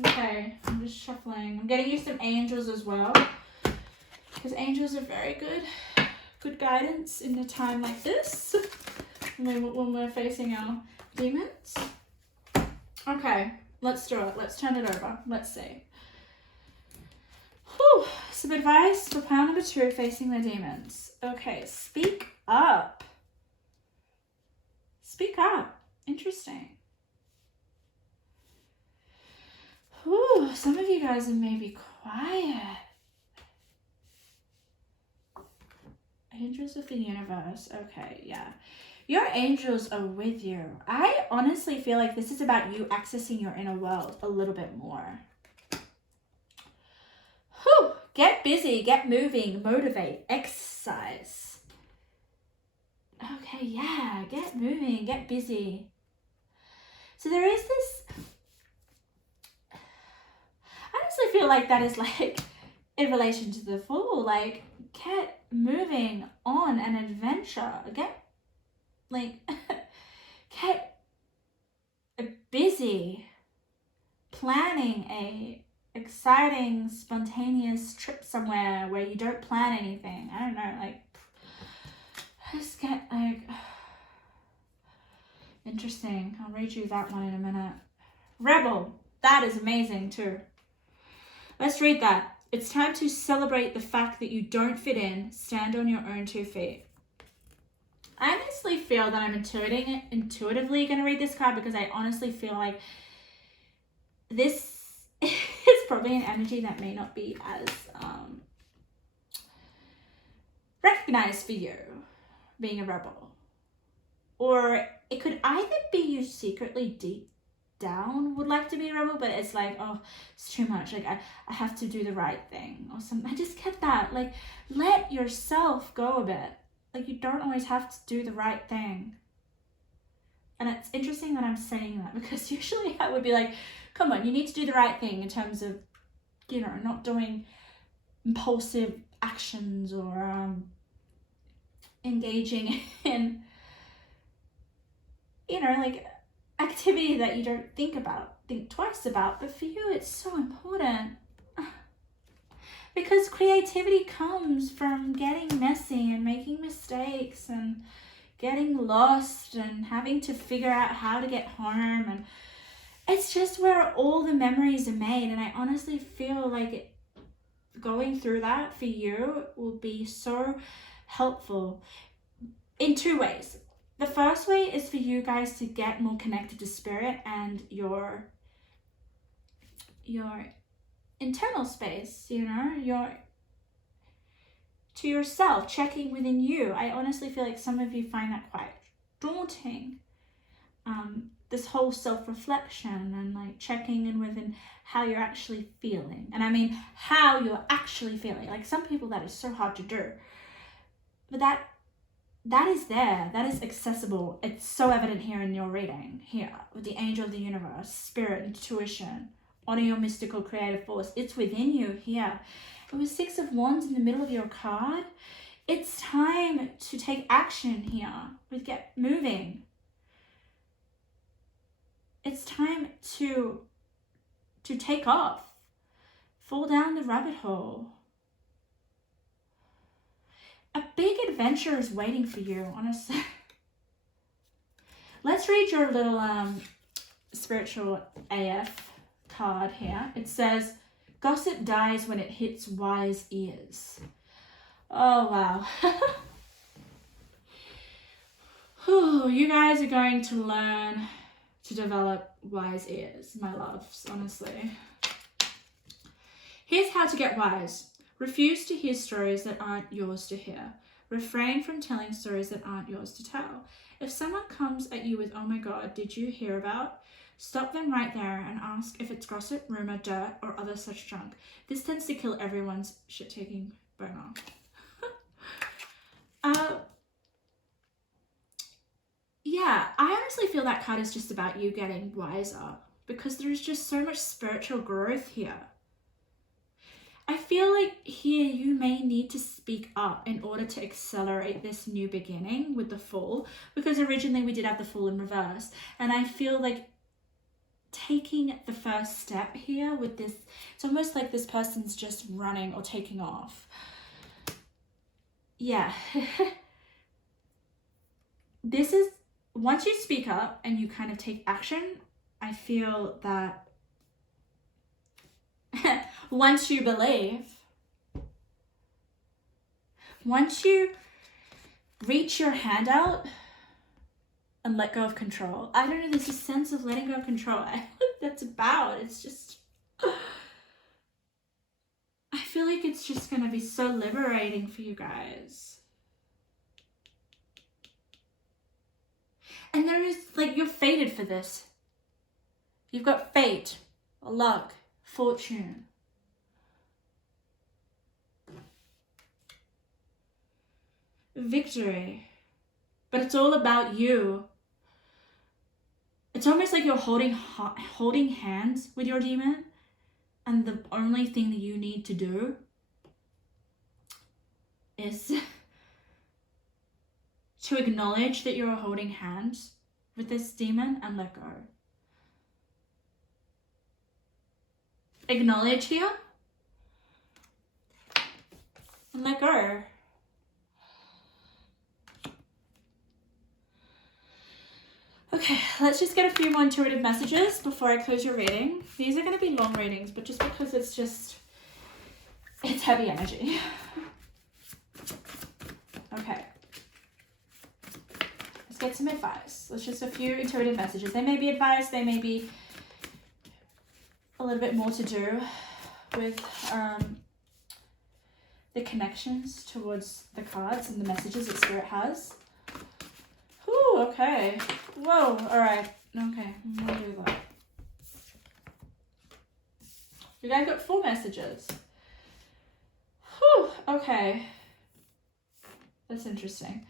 Okay, I'm just shuffling. I'm getting you some angels as well, because angels are very good guidance in a time like this, when we're facing our demons. Okay, let's do it. Let's turn it over. Let's see. Whew. Some advice for pile number 2, facing their demons. Okay, speak up. Speak up. Interesting. Whew, some of you guys are maybe quiet. Angels of the universe. Okay, yeah. Your angels are with you. I honestly feel like this is about you accessing your inner world a little bit more. Whew. Get busy, get moving, motivate, exercise. Okay, yeah, get moving, get busy. So there is this... I honestly feel like that is in relation to the Fool, get moving on an adventure. Get busy planning a exciting, spontaneous trip somewhere where you don't plan anything. I don't know, just get interesting. I'll read you that one in a minute. Rebel. That is amazing too. Let's read that. It's time to celebrate the fact that you don't fit in. Stand on your own 2 feet. I honestly feel that I'm intuitively going to read this card, because I honestly feel like this is probably an energy that may not be as recognized for you, being a rebel. Or it could either be you secretly deep down would like to be a rebel, but it's oh, it's too much. I have to do the right thing or something. I just get that. Let yourself go a bit. You don't always have to do the right thing. And it's interesting that I'm saying that, because usually I would be come on, you need to do the right thing in terms of, not doing impulsive actions or engaging in, activity that you don't think twice about. But for you, it's so important, because creativity comes from getting messy and making mistakes and getting lost and having to figure out how to get home, and it's just where all the memories are made. And I honestly feel going through that for you will be so helpful in 2 ways. The first way is for you guys to get more connected to spirit and your internal space, to yourself, checking within you. I honestly feel like some of you find that quite daunting. This whole self-reflection and checking in within how you're actually feeling. And I mean how you're actually feeling. Some people, that is so hard to do. But that is there. That is accessible. It's so evident here in your reading, here with the angel of the universe, spirit, intuition, honor your mystical creative force. It's within you here. It was 6 of Wands in the middle of your card. It's time to take action here. With get moving. It's time to take off. fall down the rabbit hole. A big adventure is waiting for you, honestly. Let's read your little spiritual AF card here. It says, gossip dies when it hits wise ears. Oh, wow. Whew, you guys are going to learn to develop wise ears, my loves, honestly. Here's how to get wise. Refuse to hear stories that aren't yours to hear. Refrain from telling stories that aren't yours to tell. If someone comes at you with, oh my God, did you hear about? Stop them right there and ask if it's gossip, rumor, dirt, or other such junk. This tends to kill everyone's shit-taking boner. Yeah, I honestly feel that card is just about you getting wiser, because there is just so much spiritual growth here. I feel like here you may need to speak up in order to accelerate this new beginning with the Fool, because originally we did have the Fool in reverse, and I feel like taking the first step here with this, it's almost like this person's just running or taking off. Yeah. This is, once you speak up and you kind of take action, I feel that once you believe, once you reach your hand out and let go of control, I don't know, there's a sense of letting go of control. I know what that's about. It's just, I feel like it's just going to be so liberating for you guys. And there is, like, you're fated for this. You've got fate, luck, fortune. Victory. But it's all about you. It's almost like you're holding hands with your demon, and the only thing that you need to do is to acknowledge that you're holding hands with this demon and let go. Acknowledge here and let go. Okay, let's just get a few more intuitive messages before I close your reading. These are going to be long readings, but just because it's heavy energy. Okay. Let's get some advice. Let's just a few intuitive messages. They may be advice, they may be a little bit more to do with the connections towards the cards and the messages that Spirit has. Whew, okay. Whoa, alright. Okay, I'm gonna do that. You guys got 4 messages. Whew, okay. That's interesting.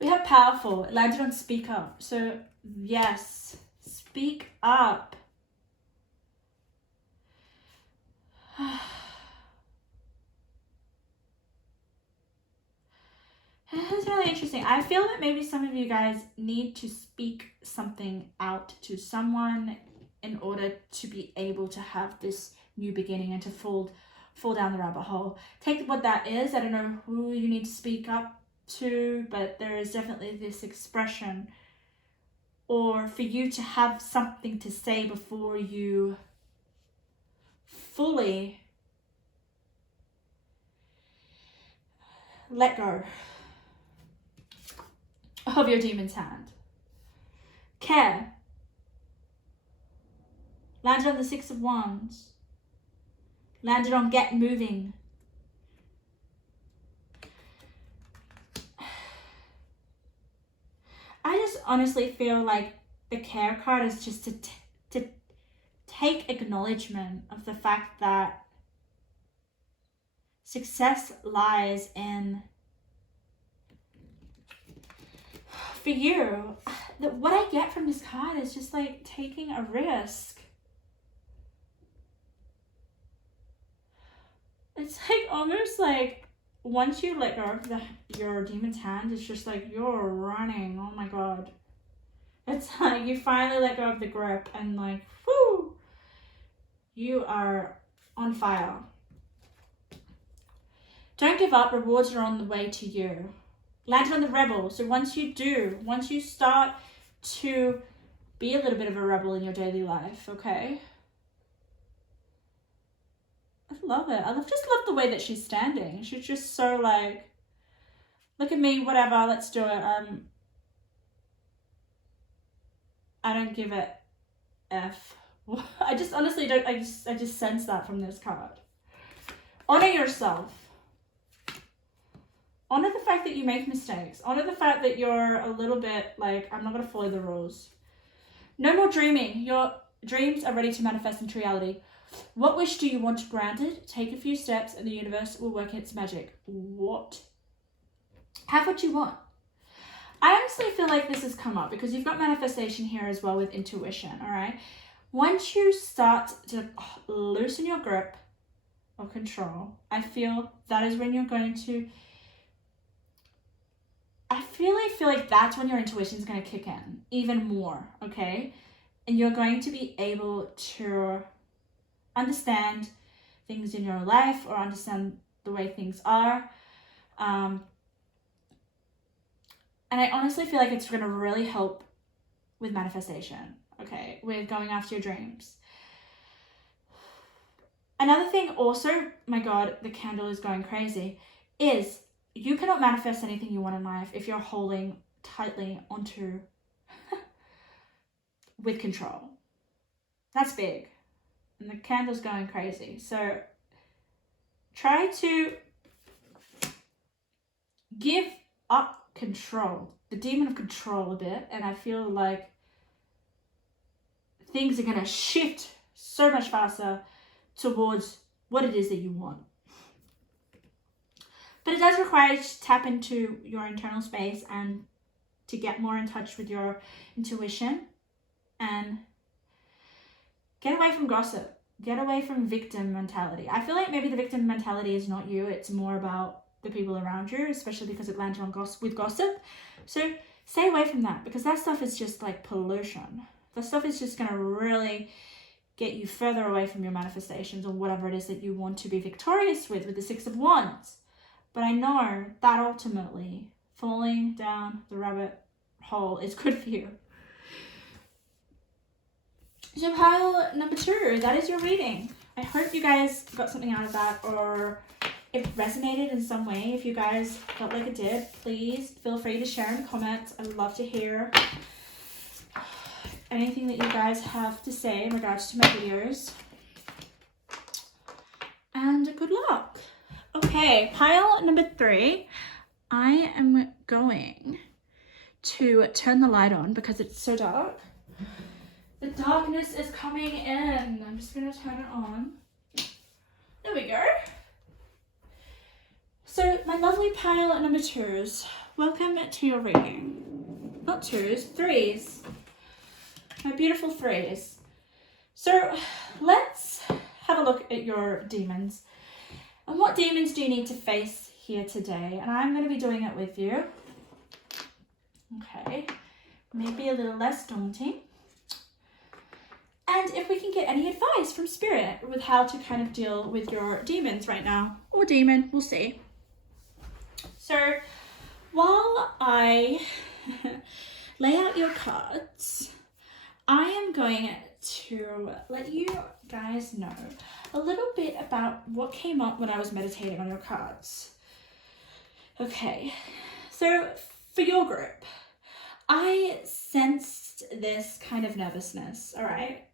We have powerful. It landed on speak up. So, yes, speak up. That's really interesting. I feel that maybe some of you guys need to speak something out to someone in order to be able to have this new beginning and to fall down the rabbit hole. Take what that is. I don't know who you need to speak up to, but there is definitely this expression, or for you to have something to say before you fully let go of your demon's hand. Care. Landed on the 6 of Wands. Landed on get moving. I just honestly feel like the care card is just to take acknowledgement of the fact that success lies in, for you, what I get from this card is just like taking a risk. It's like almost like once you let go of your demon's hand, it's just like you're running. Oh my God. It's like you finally let go of the grip and like, whoo, you are on fire. Don't give up. Rewards are on the way to you. Landed on the rebel. So once you start to be a little bit of a rebel in your daily life, okay? I love it. Just love the way that she's standing. She's just so like, look at me, whatever, let's do it. I don't give a F. I just honestly don't, I just sense that from this card. Honor yourself. Honor the fact that you make mistakes. Honor the fact that you're a little bit like, I'm not going to follow the rules. No more dreaming. Your dreams are ready to manifest into reality. What wish do you want granted? Take a few steps and the universe will work its magic. What? Have what you want. I honestly feel like this has come up because you've got manifestation here as well with intuition, all right? Once you start to loosen your grip or control, I feel that is when you're going to, I feel like that's when your intuition is going to kick in even more, okay? And you're going to be able to understand things in your life or understand the way things are. And I honestly feel like it's going to really help with manifestation, okay? With going after your dreams. Another thing also, my God, the candle is going crazy, is you cannot manifest anything you want in life if you're holding tightly onto with control. That's big. And the candle's going crazy. So try to give up control, the demon of control a bit. And I feel like things are going to shift so much faster towards what it is that you want. But it does require you to tap into your internal space and to get more in touch with your intuition and get away from gossip. Get away from victim mentality. I feel like maybe the victim mentality is not you. It's more about the people around you, especially because it landed on with gossip. So stay away from that because that stuff is just like pollution. That stuff is just going to really get you further away from your manifestations or whatever it is that you want to be victorious with the Six of Wands. But I know that ultimately falling down the rabbit hole is good for you. So pile number 2, that is your reading. I hope you guys got something out of that or it resonated in some way. If you guys felt like it did, please feel free to share in the comments. I'd love to hear anything that you guys have to say in regards to my videos. And good luck. Okay, pile number 3. I am going to turn the light on because it's so dark. The darkness is coming in. I'm just going to turn it on. There we go. So, my lovely pile number 2s, welcome to your reading. Not 2s, 3s. My beautiful 3s. So, let's have a look at your demons. And what demons do you need to face here today? And I'm going to be doing it with you. Okay. Maybe a little less daunting. And if we can get any advice from Spirit with how to kind of deal with your demons right now. Or demon, we'll see. So, while I lay out your cards, I am going to let you guys know a little bit about what came up when I was meditating on your cards. Okay, so for your group, I sensed this kind of nervousness, all right?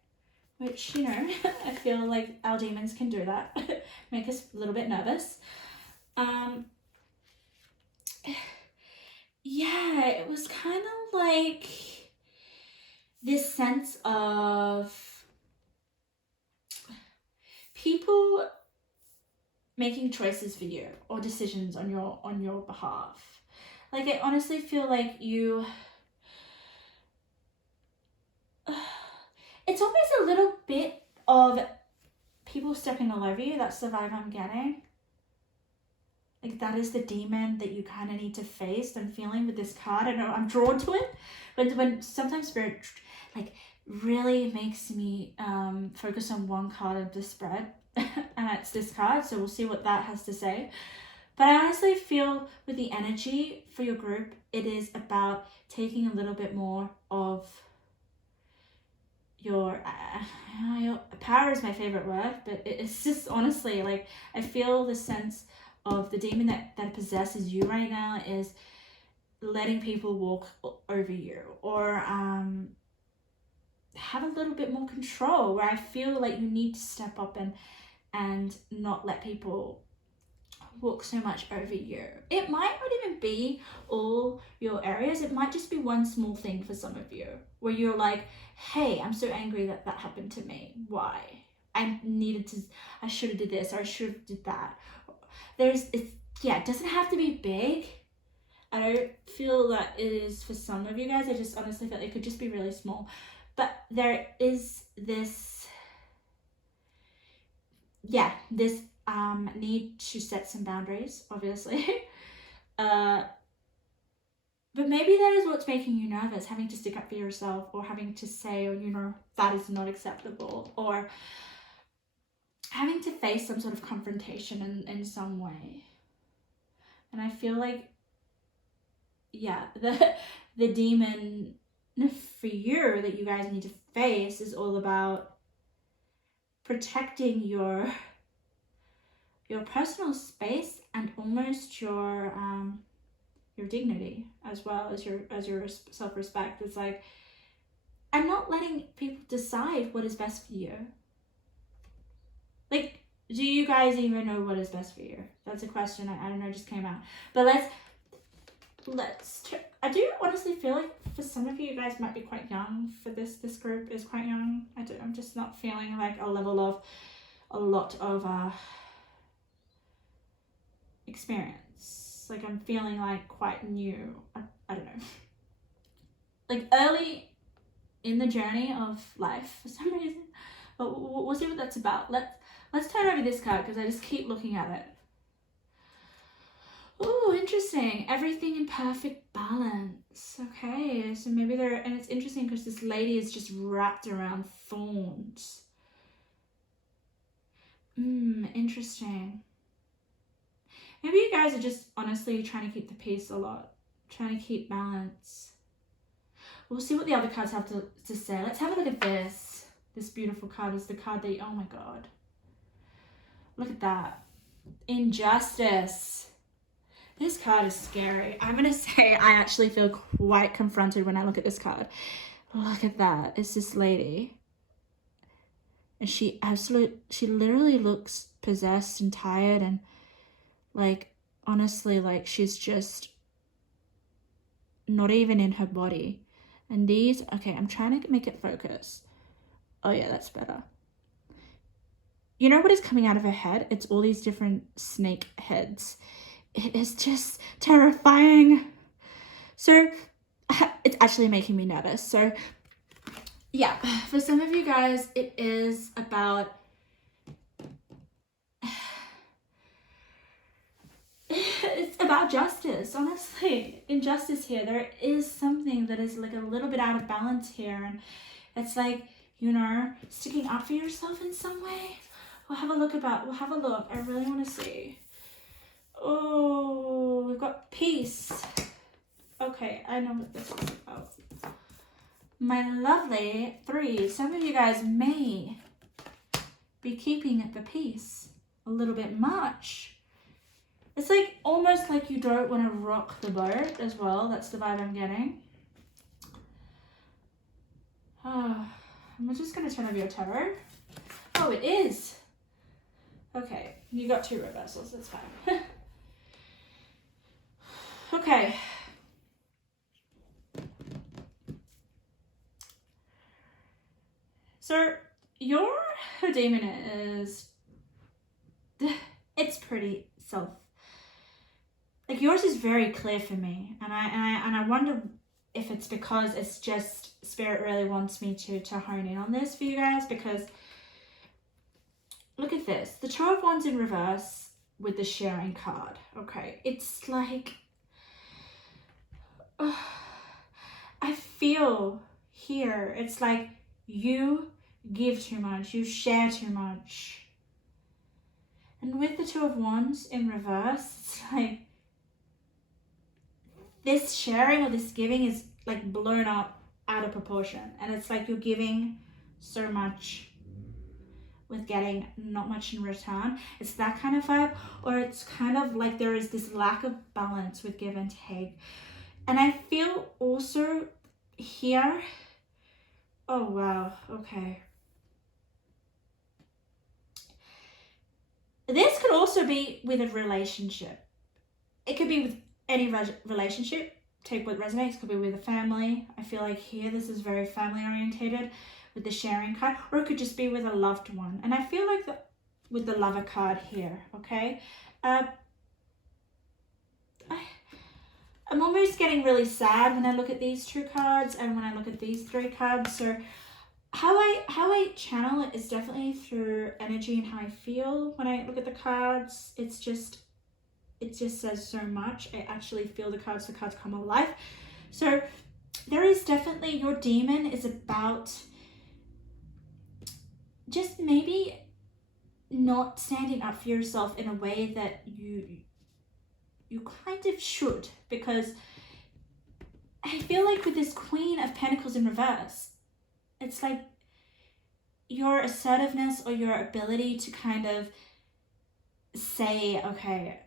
Which, you know, I feel like our demons can do that, make us a little bit nervous. Yeah, it was kind of like this sense of people making choices for you or decisions on your behalf. Like, I honestly feel like you it's always a little bit of people stepping all over you. That's the vibe I'm getting. Like, that is the demon that you kind of need to face. I'm feeling with this card. I know I'm drawn to it. When sometimes Spirit like really makes me focus on one card of the spread. And it's this card. So we'll see what that has to say. But I honestly feel with the energy for your group, it is about taking a little bit more of your power is my favorite word, but it's just honestly like I feel the sense of the demon that possesses you right now is letting people walk over you, or have a little bit more control, where I feel like you need to step up and not let people walk so much over you. It might not even be all your areas. It might just be one small thing for some of you where you're like, hey, I'm so angry that happened to me. Why? I should have did this, or I should have did that. It doesn't have to be big. I don't feel that it is for some of you guys. I just honestly feel it could just be really small. But there is this need to set some boundaries, obviously. But maybe that is what's making you nervous, having to stick up for yourself, or having to say, or that is not acceptable, or having to face some sort of confrontation in some way. And I feel like, the demon for you that you guys need to face is all about protecting your personal space and almost your dignity, as well as your self-respect. It's like, I'm not letting people decide what is best for you. Like, do you guys even know what is best for you? That's a question I don't know, just came out. But I do honestly feel like for some of you guys might be quite young. For this group is quite young. I'm just not feeling like a lot of experience. Like, I'm feeling like quite new. I don't know. Like early in the journey of life for some reason. But we'll see what that's about. Let's turn over this card because I just keep looking at it. Oh, interesting. Everything in perfect balance. Okay, so maybe and it's interesting because this lady is just wrapped around thorns. Interesting. Maybe you guys are just honestly trying to keep the peace a lot, trying to keep balance. We'll see what the other cards have to say. Let's have a look at this. This beautiful card is the card that, oh my god. Look at that. Injustice. This card is scary. I'm going to say I actually feel quite confronted when I look at this card. Look at that. It's this lady. And she literally looks possessed and tired, and like, honestly, like she's just not even in her body. And okay, I'm trying to make it focus. Oh yeah, that's better. You know what is coming out of her head? It's all these different snake heads. It is just terrifying. So it's actually making me nervous. So yeah, for some of you guys, it is about it's about justice, honestly. Injustice here. There is something that is like a little bit out of balance here, and it's like, sticking up for yourself in some way. We'll have a look. I really want to see. Oh, we've got peace. Okay, I know what this is about. My lovely 3. Some of you guys may be keeping the peace a little bit much. It's like almost like you don't want to rock the boat as well. That's the vibe I'm getting. Oh, I'm just going to turn over your tarot. Oh, it is. Okay, you got 2 reversals. That's fine. Okay. So your demon is, it's pretty like yours is very clear for me, and I wonder if it's because it's just Spirit really wants me to hone in on this for you guys, because look at this, the 2 of Wands in reverse with the sharing card. Okay, it's like, I feel here, it's like you give too much, you share too much, And with the Two of Wands in reverse, it's like this sharing or this giving is like blown up out of proportion. And it's like you're giving so much with getting not much in return. It's that kind of vibe. Or it's kind of like there is this lack of balance with give and take. And I feel also here, oh wow, okay. This could also be with a relationship. It could be with any relationship. Take what resonates. It could be with a family. I feel like here this is very family orientated with the sharing card. Or it could just be with a loved one. And I feel like with the lover card here, okay? I'm almost getting really sad when I look at these two cards and when I look at these three cards. So how I channel it is definitely through energy and how I feel when I look at the cards. It just says so much. I actually feel the cards come alive. So there is definitely, your demon is about just maybe not standing up for yourself in a way that you kind of should, because I feel like with this Queen of Pentacles in reverse, it's like your assertiveness or your ability to kind of say, okay,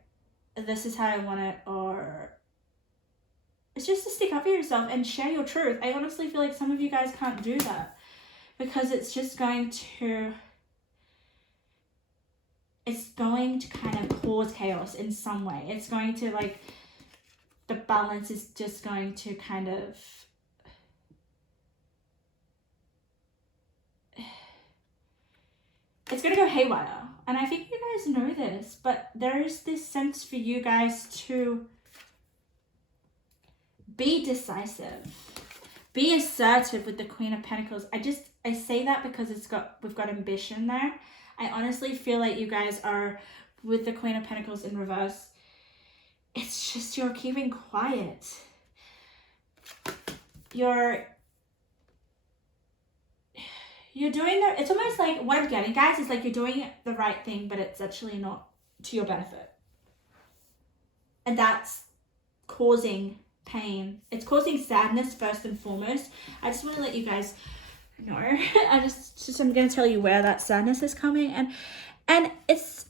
this is how I want it, or it's just to stick up for yourself and share your truth. I honestly feel like some of you guys can't do that because it's just going to kind of cause chaos in some way. It's going to, like, the balance is just going to kind of it's going to go haywire. And I think you guys know this, but there is this sense for you guys to be decisive, be assertive with the Queen of Pentacles. I say that because we've got ambition there. I honestly feel like you guys are, with the Queen of Pentacles in reverse, it's just you're keeping quiet. You're doing it. It's almost like, what I'm getting, guys, is like you're doing the right thing, but it's actually not to your benefit. And that's causing pain. It's causing sadness first and foremost. I just want to let you guys know. I'm going to tell you where that sadness is coming. And it's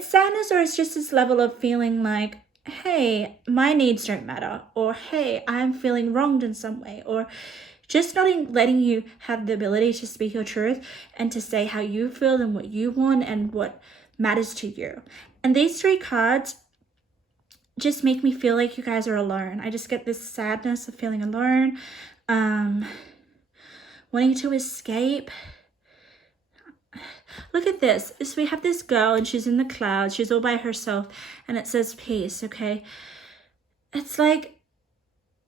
sadness, or it's just this level of feeling like, hey, my needs don't matter, or hey, I'm feeling wronged in some way, or just not letting you have the ability to speak your truth and to say how you feel and what you want and what matters to you. And these three cards just make me feel like you guys are alone. I just get this sadness of feeling alone, wanting to escape. Look at this. So we have this girl and she's in the clouds. She's all by herself and it says peace, okay? It's like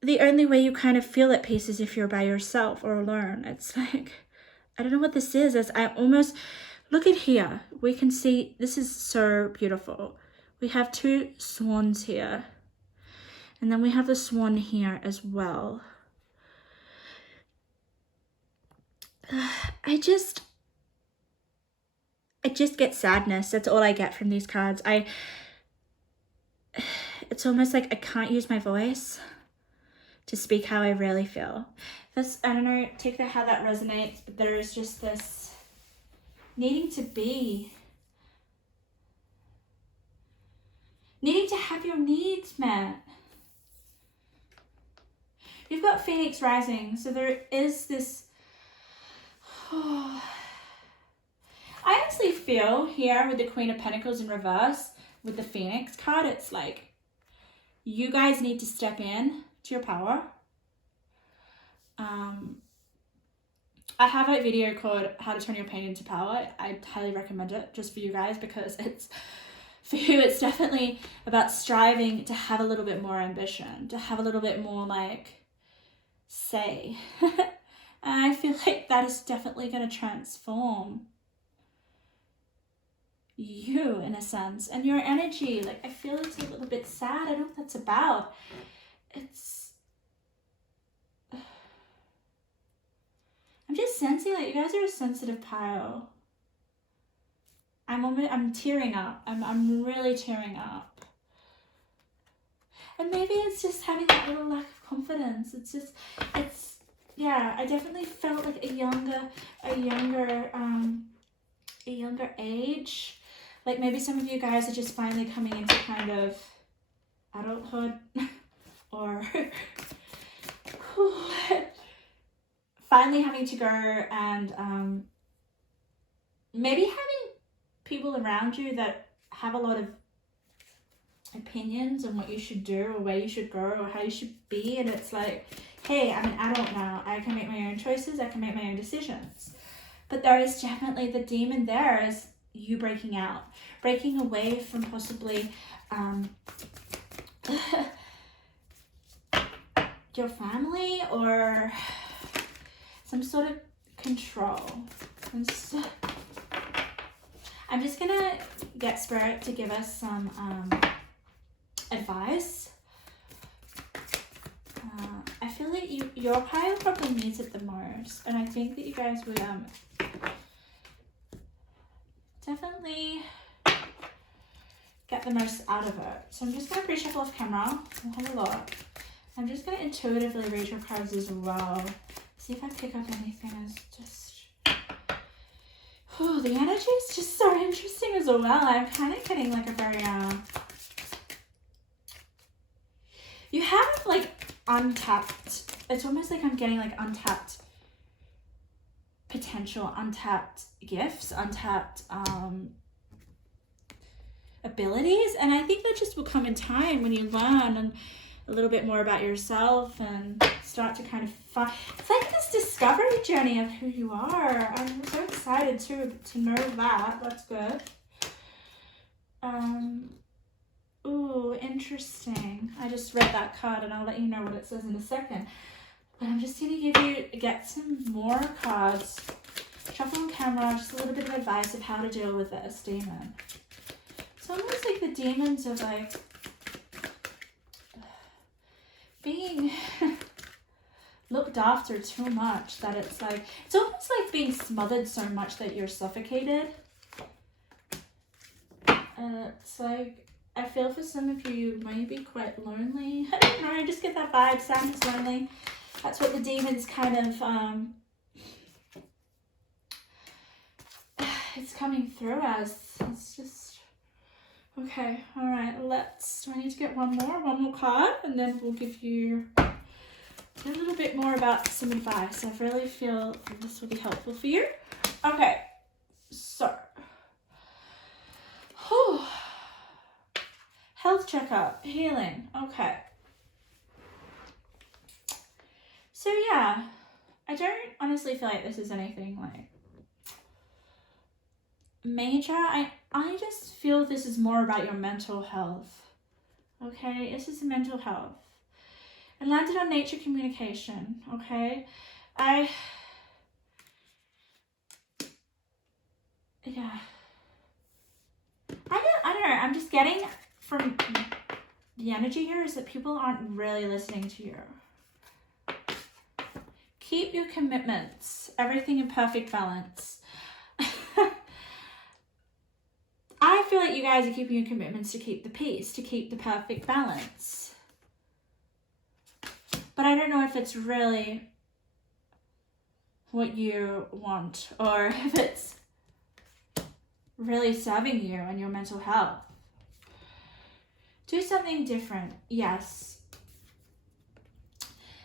the only way you kind of feel at peace is if you're by yourself or alone. It's like, I don't know what this is. I almost, look at here. We can see, this is so beautiful. We have two swans here. And then we have the swan here as well. I just get sadness. That's all I get from these cards. It's almost like I can't use my voice to speak how I really feel. This, I don't know, take that how that resonates, but there is just this needing to have your needs met. You've got Phoenix rising, so there is this, I honestly feel here with the Queen of Pentacles in reverse, with the Phoenix card, it's like, you guys need to step in to your power. I have a video called How to Turn Your Pain into Power. I highly recommend it just for you guys, because it's, for you, it's definitely about striving to have a little bit more ambition, to have a little bit more, like, say. And I feel like that is definitely going to transform you in a sense, and your energy. Like, I feel it's a little bit sad. I don't know what that's about. I'm just sensing that you guys are a sensitive pile. I'm tearing up. I'm really tearing up. And maybe it's just having that little lack of confidence. Yeah, I definitely felt like a younger age. Like maybe some of you guys are just finally coming into kind of adulthood or finally having to go and maybe having people around you that have a lot of opinions on what you should do or where you should go or how you should be, and it's like, hey, I'm an adult now, I can make my own choices, I can make my own decisions. But there is definitely the demon there is you breaking out, breaking away from possibly your family or some sort of control. And so I'm just gonna get Spirit to give us some advice. I feel like your pile probably needs it the most, and I think that you guys would definitely get the most out of it. So I'm just gonna pre-shuffle off camera. I'll have a look. I'm just gonna intuitively read your cards as well. See if I pick up anything as just. Oh, the energy is just so interesting as well. I'm kind of getting like a very you have like untapped. It's almost like I'm getting like untapped potential, untapped gifts, untapped abilities, and I think that just will come in time when you learn and a little bit more about yourself and start to kind of find. It's like this discovery journey of who you are. I'm so excited to know that. That's good. Ooh, interesting. I just read that card and I'll let you know what it says in a second. But I'm just going to get some more cards. Shuffle on camera, just a little bit of advice of how to deal with this demon. It's almost like the demons of like being looked after too much, that it's almost like being smothered so much that you're suffocated. It's like, I feel for some of you might be quite lonely. I don't know, I just get that vibe. Sam is lonely. That's what the demons kind of it's coming through as. It's just okay. All right, do I need to get one more card, and then we'll give you a little bit more about some advice. I really feel this will be helpful for you. Okay, so health checkup, healing. Okay. So yeah, I don't honestly feel like this is anything like major. I just feel this is more about your mental health. Okay, this is mental health. And landed on nature communication. Okay, I don't know. I'm just getting from the energy here is that people aren't really listening to you. Keep your commitments. Everything in perfect balance. I feel like you guys are keeping your commitments to keep the peace, to keep the perfect balance. But I don't know if it's really what you want or if it's really serving you and your mental health. Do something different. Yes.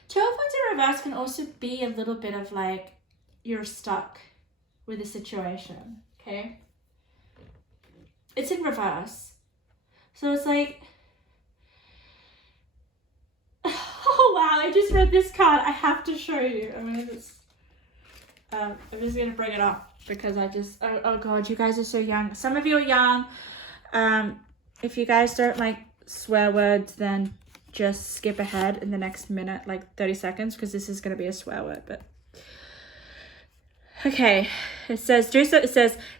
Two of Wands in reverse can also be a little bit of like you're stuck with a situation. Okay. It's in reverse. So it's like, oh wow, I just read this card. I have to show you. I'm just gonna bring it up because oh god, you guys are so young. Some of you are young. If you guys don't like swear words, then just skip ahead in the next minute, like 30 seconds, because this is gonna be a swear word. But okay, it says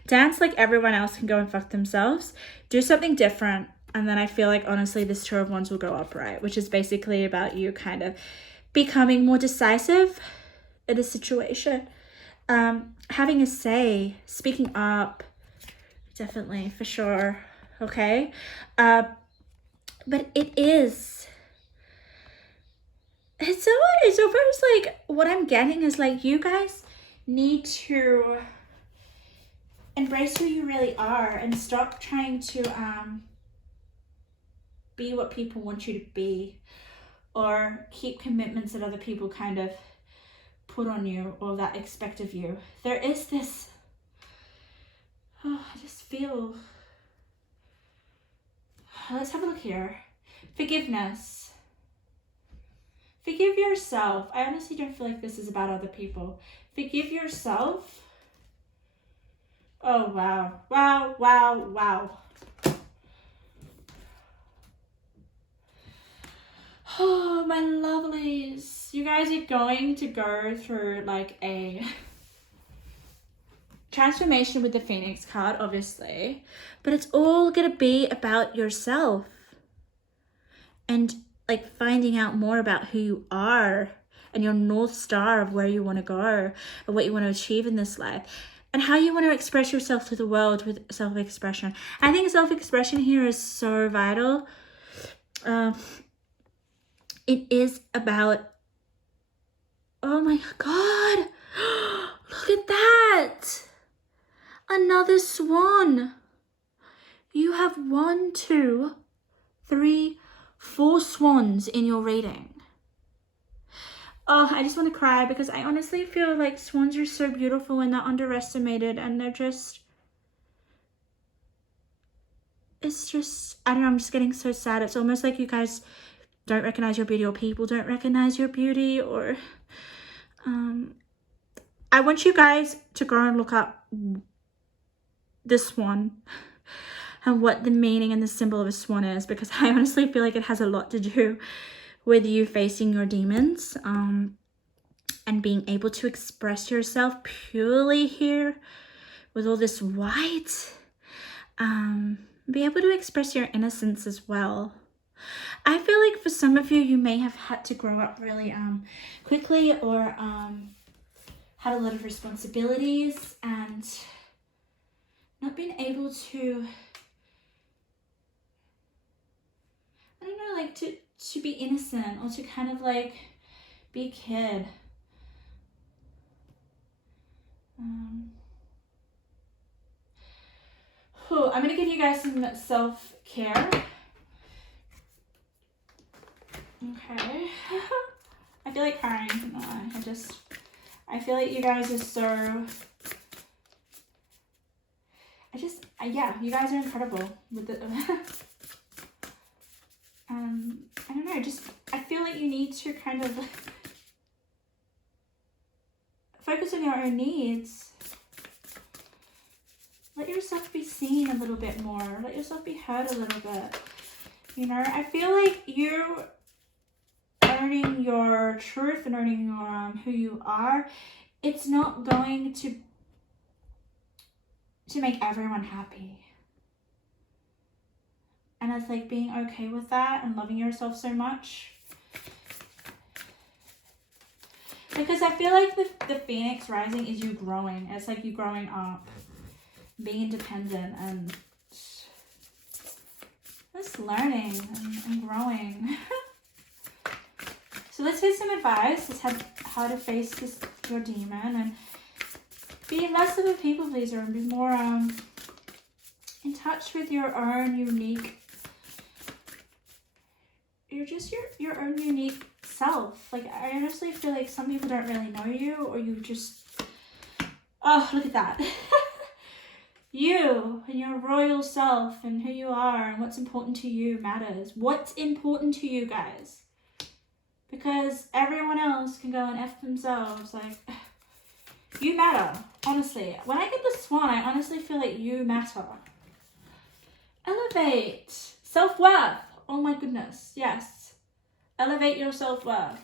dance like everyone else can go and fuck themselves. Do something different. And then I feel like honestly this Two of Wands will go upright, which is basically about you kind of becoming more decisive in a situation, having a say, speaking up, definitely, for sure. Okay. But it's almost like what I'm getting is like you guys need to embrace who you really are and stop trying to be what people want you to be, or keep commitments that other people kind of put on you or that expect of you. There is this, I just feel, let's have a look here. Forgiveness. Forgive yourself. I honestly don't feel like this is about other people. Forgive yourself. Oh, wow. Wow, wow, wow. Oh, my lovelies. You guys are going to go through like a transformation with the Phoenix card, obviously. But it's all going to be about yourself. And like finding out more about who you are and your North Star of where you want to go and what you want to achieve in this life. And how you want to express yourself to the world with self-expression. I think self-expression here is so vital. It is about, oh my God, look at that. Another swan. You have 1, 2, 3, 4 swans in your reading. Oh, I just want to cry because I honestly feel like swans are so beautiful and they're underestimated, and they're just, it's just, I don't know, I'm just getting so sad. It's almost like you guys don't recognize your beauty, or people don't recognize your beauty, or I want you guys to go and look up the swan and what the meaning and the symbol of a swan is, because I honestly feel like it has a lot to do with you facing your demons and being able to express yourself purely here with all this white. Be able to express your innocence as well. I feel like for some of you, you may have had to grow up really quickly, or had a lot of responsibilities and not been able to, I don't know, like to be innocent, or to kind of like be a kid. I'm gonna give you guys some self-care. Okay. I feel like crying. No, I feel like you guys are so, yeah, you guys are incredible with the, I don't know, I feel like you need to kind of focus on your own needs. Let yourself be seen a little bit more. Let yourself be heard a little bit. You know, I feel like you owning your truth and owning your who you are, it's not going to make everyone happy. And it's like being okay with that and loving yourself so much. Because I feel like the Phoenix rising is you growing. It's like you growing up, being independent and just learning and growing. So let's get some advice. Let's have how to face your demon and be less of a people pleaser and be more in touch with your own unique. You're just your own unique self. Like, I honestly feel like some people don't really know you, or you just, oh, look at that. You and your royal self and who you are and what's important to you matters. What's important to you guys? Because everyone else can go and F themselves. Like, you matter. Honestly, when I get the swan, I honestly feel like you matter. Elevate. Self-worth. Oh my goodness. Yes. Elevate your self-worth.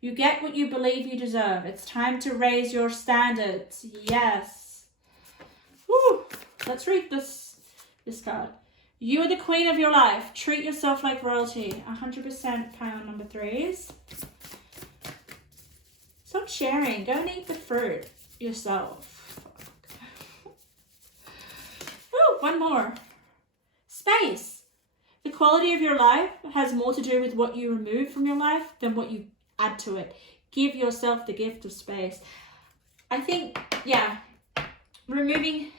You get what you believe you deserve. It's time to raise your standards. Yes. Woo. Let's read this card. You are the queen of your life. Treat yourself like royalty. 100% pile number 3s. Stop sharing. Go and eat the fruit yourself. Woo. one more. Space. The quality of your life has more to do with what you remove from your life than what you add to it. Give yourself the gift of space. I think, yeah, removing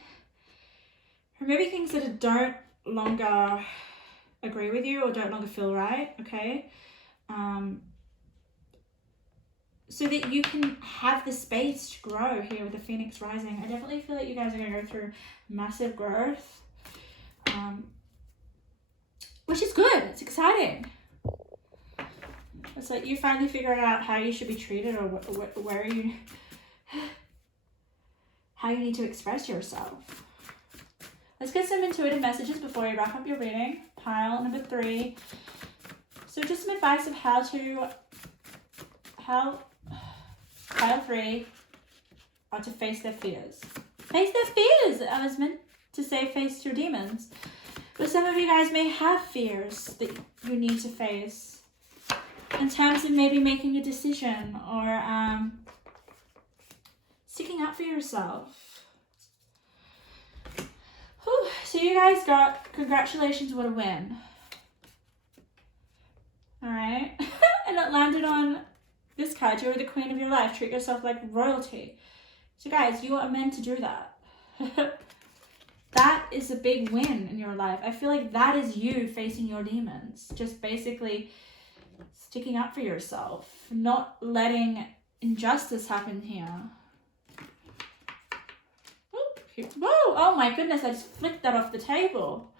things that don't longer agree with you or don't longer feel right, okay? So that you can have the space to grow here with the Phoenix rising. I definitely feel like you guys are going to go through massive growth, which is good. It's exciting. It's like you finally figured out how you should be treated or where you, how you need to express yourself. Let's get some intuitive messages before we wrap up your reading. Pile number 3. So just some advice of how pile 3 are to face their fears. Face their fears! I was meant to say face your demons. But some of you guys may have fears that you need to face in terms of maybe making a decision or sticking up for yourself. Whew. So you guys got, congratulations, what a win. Alright? And it landed on this card. You're the queen of your life. Treat yourself like royalty. So guys, you are meant to do that. That is a big win in your life. I feel like that is you facing your demons. Just basically sticking up for yourself. Not letting injustice happen here. Whoa! Oh my goodness, I just flicked that off the table.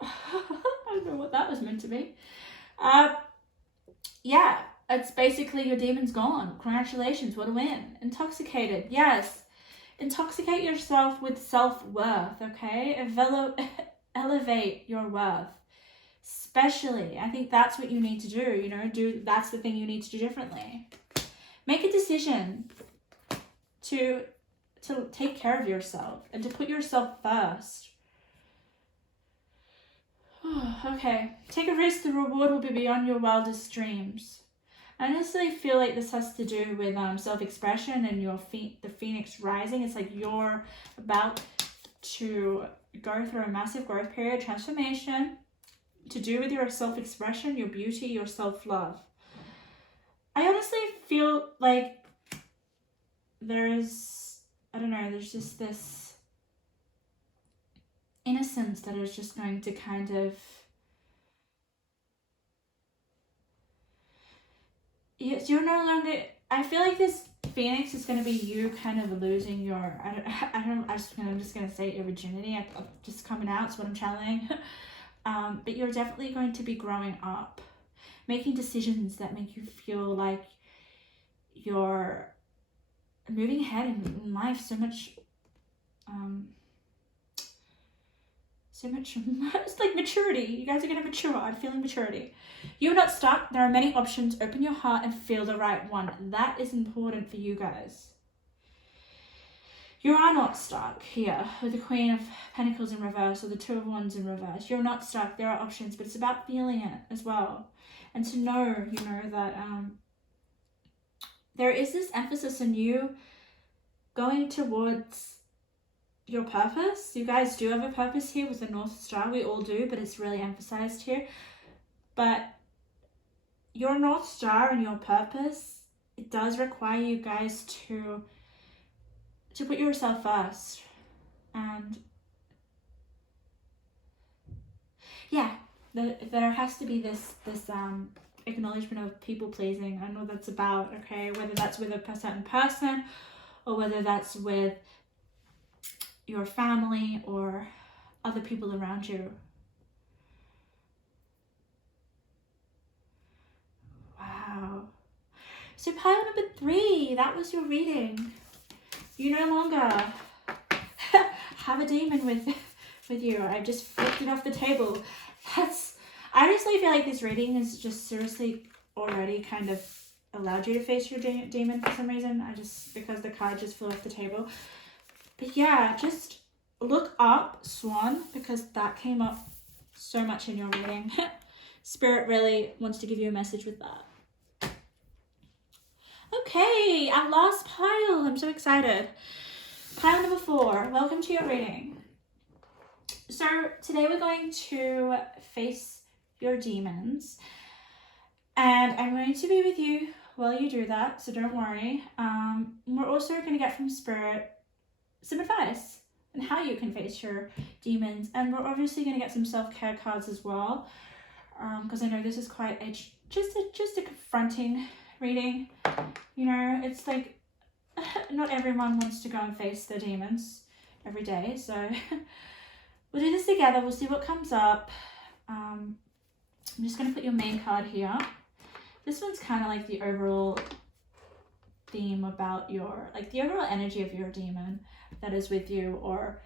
I don't know what that was meant to be. Yeah, it's basically your demon's gone. Congratulations, what a win. Intoxicated, yes. Intoxicate yourself with self-worth, okay? Elevate your worth. Especially, I think that's what you need to do, you know? That's the thing you need to do differently. Make a decision to take care of yourself and to put yourself first. Okay, take a risk. The reward will be beyond your wildest dreams. I honestly feel like this has to do with self-expression and the Phoenix rising. It's like you're about to go through a massive growth period, transformation, to do with your self-expression, your beauty, your self-love. I honestly feel like there's just this innocence that is just going to kind of, you're no longer, I feel like this Phoenix is going to be you kind of losing your, I'm just going to say your virginity. Just coming out is what I'm channeling. But you're definitely going to be growing up, making decisions that make you feel like you're moving ahead in life so much, it's like maturity. You guys are going to mature. I'm feeling maturity. You're not stuck. There are many options. Open your heart and feel the right one. That is important for you guys. You are not stuck here with the Queen of Pentacles in reverse or the Two of Wands in reverse. You're not stuck. There are options, but it's about feeling it as well. And to know, that there is this emphasis on you going towards your purpose. You guys do have a purpose here with the North Star. We all do, but it's really emphasized here. But your North Star and your purpose, it does require you guys to put yourself first. And yeah, there has to be this acknowledgement of people pleasing. I know what that's about, okay? Whether that's with a certain person or whether that's with your family or other people around you. Wow. So pile number 3, that was your reading. You no longer have a demon with you. I just flipped it off the table. I honestly feel like this reading is just seriously already kind of allowed you to face your demon for some reason. Because the card just flew off the table. But yeah, just look up Swan, because that came up so much in your reading. Spirit really wants to give you a message with that. Okay, our last pile. I'm so excited. Pile number 4. Welcome to your reading. So today we're going to face your demons, and I'm going to be with you while you do that, so don't worry. We're also going to get from Spirit some advice on how you can face your demons, and we're obviously going to get some self-care cards as well, because I know this is quite just a confronting reading. You know, it's like not everyone wants to go and face their demons every day, so we'll do this together. We'll see what comes up. I'm just going to put your main card here. This one's kind of like the overall theme about your, like the overall energy of your demon that is with you, or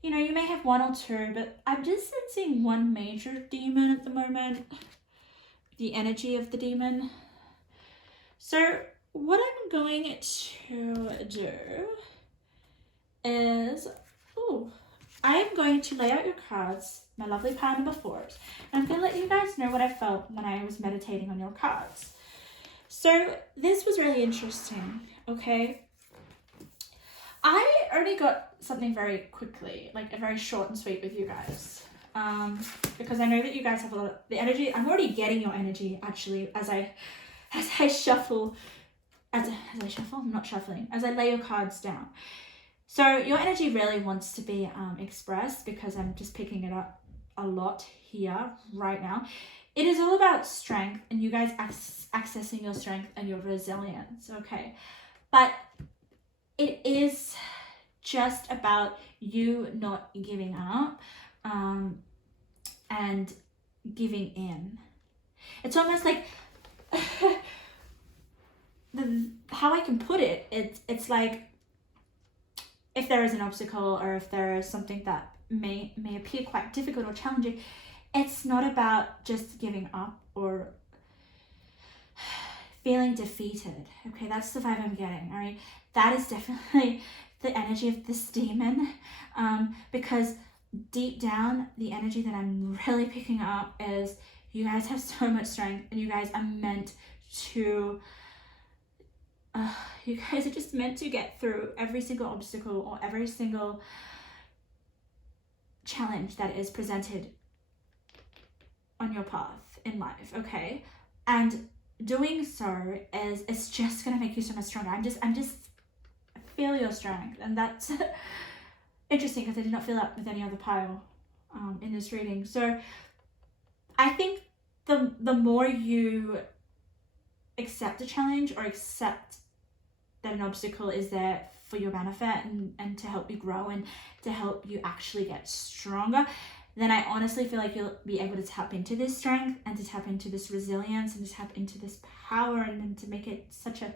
you know, you may have one or two, but I'm just sensing one major demon at the moment, the energy of the demon. So what I'm going to do is, I'm going to lay out your cards, my lovely pile number 4s, and I'm going to let you guys know what I felt when I was meditating on your cards. So this was really interesting, okay? I only got something very quickly, like a very short and sweet with you guys, because I know that you guys have a lot of the energy. I'm already getting your energy actually as I shuffle, as I shuffle, I'm not shuffling, as I lay your cards down. So your energy really wants to be expressed, because I'm just picking it up a lot here right now. It is all about strength, and you guys accessing your strength and your resilience, okay? But it is just about you not giving up and giving in. It's almost like how I can put it, it's like if there is an obstacle, or if there is something that may appear quite difficult or challenging, it's not about just giving up or feeling defeated. Okay, that's the vibe I'm getting. All right, that is definitely the energy of this demon, because deep down, the energy that I'm really picking up is you guys have so much strength, and you guys are meant to you guys are just meant to get through every single obstacle or every single challenge that is presented on your path in life, okay? And doing so is, it's just gonna make you so much stronger. I'm just I feel your strength, and that's interesting, because I did not feel that with any other pile in this reading. So I think the more you accept a challenge, or accept that an obstacle is there for your benefit and to help you grow and to help you actually get stronger, then I honestly feel like you'll be able to tap into this strength, and to tap into this resilience, and to tap into this power, and to make it such a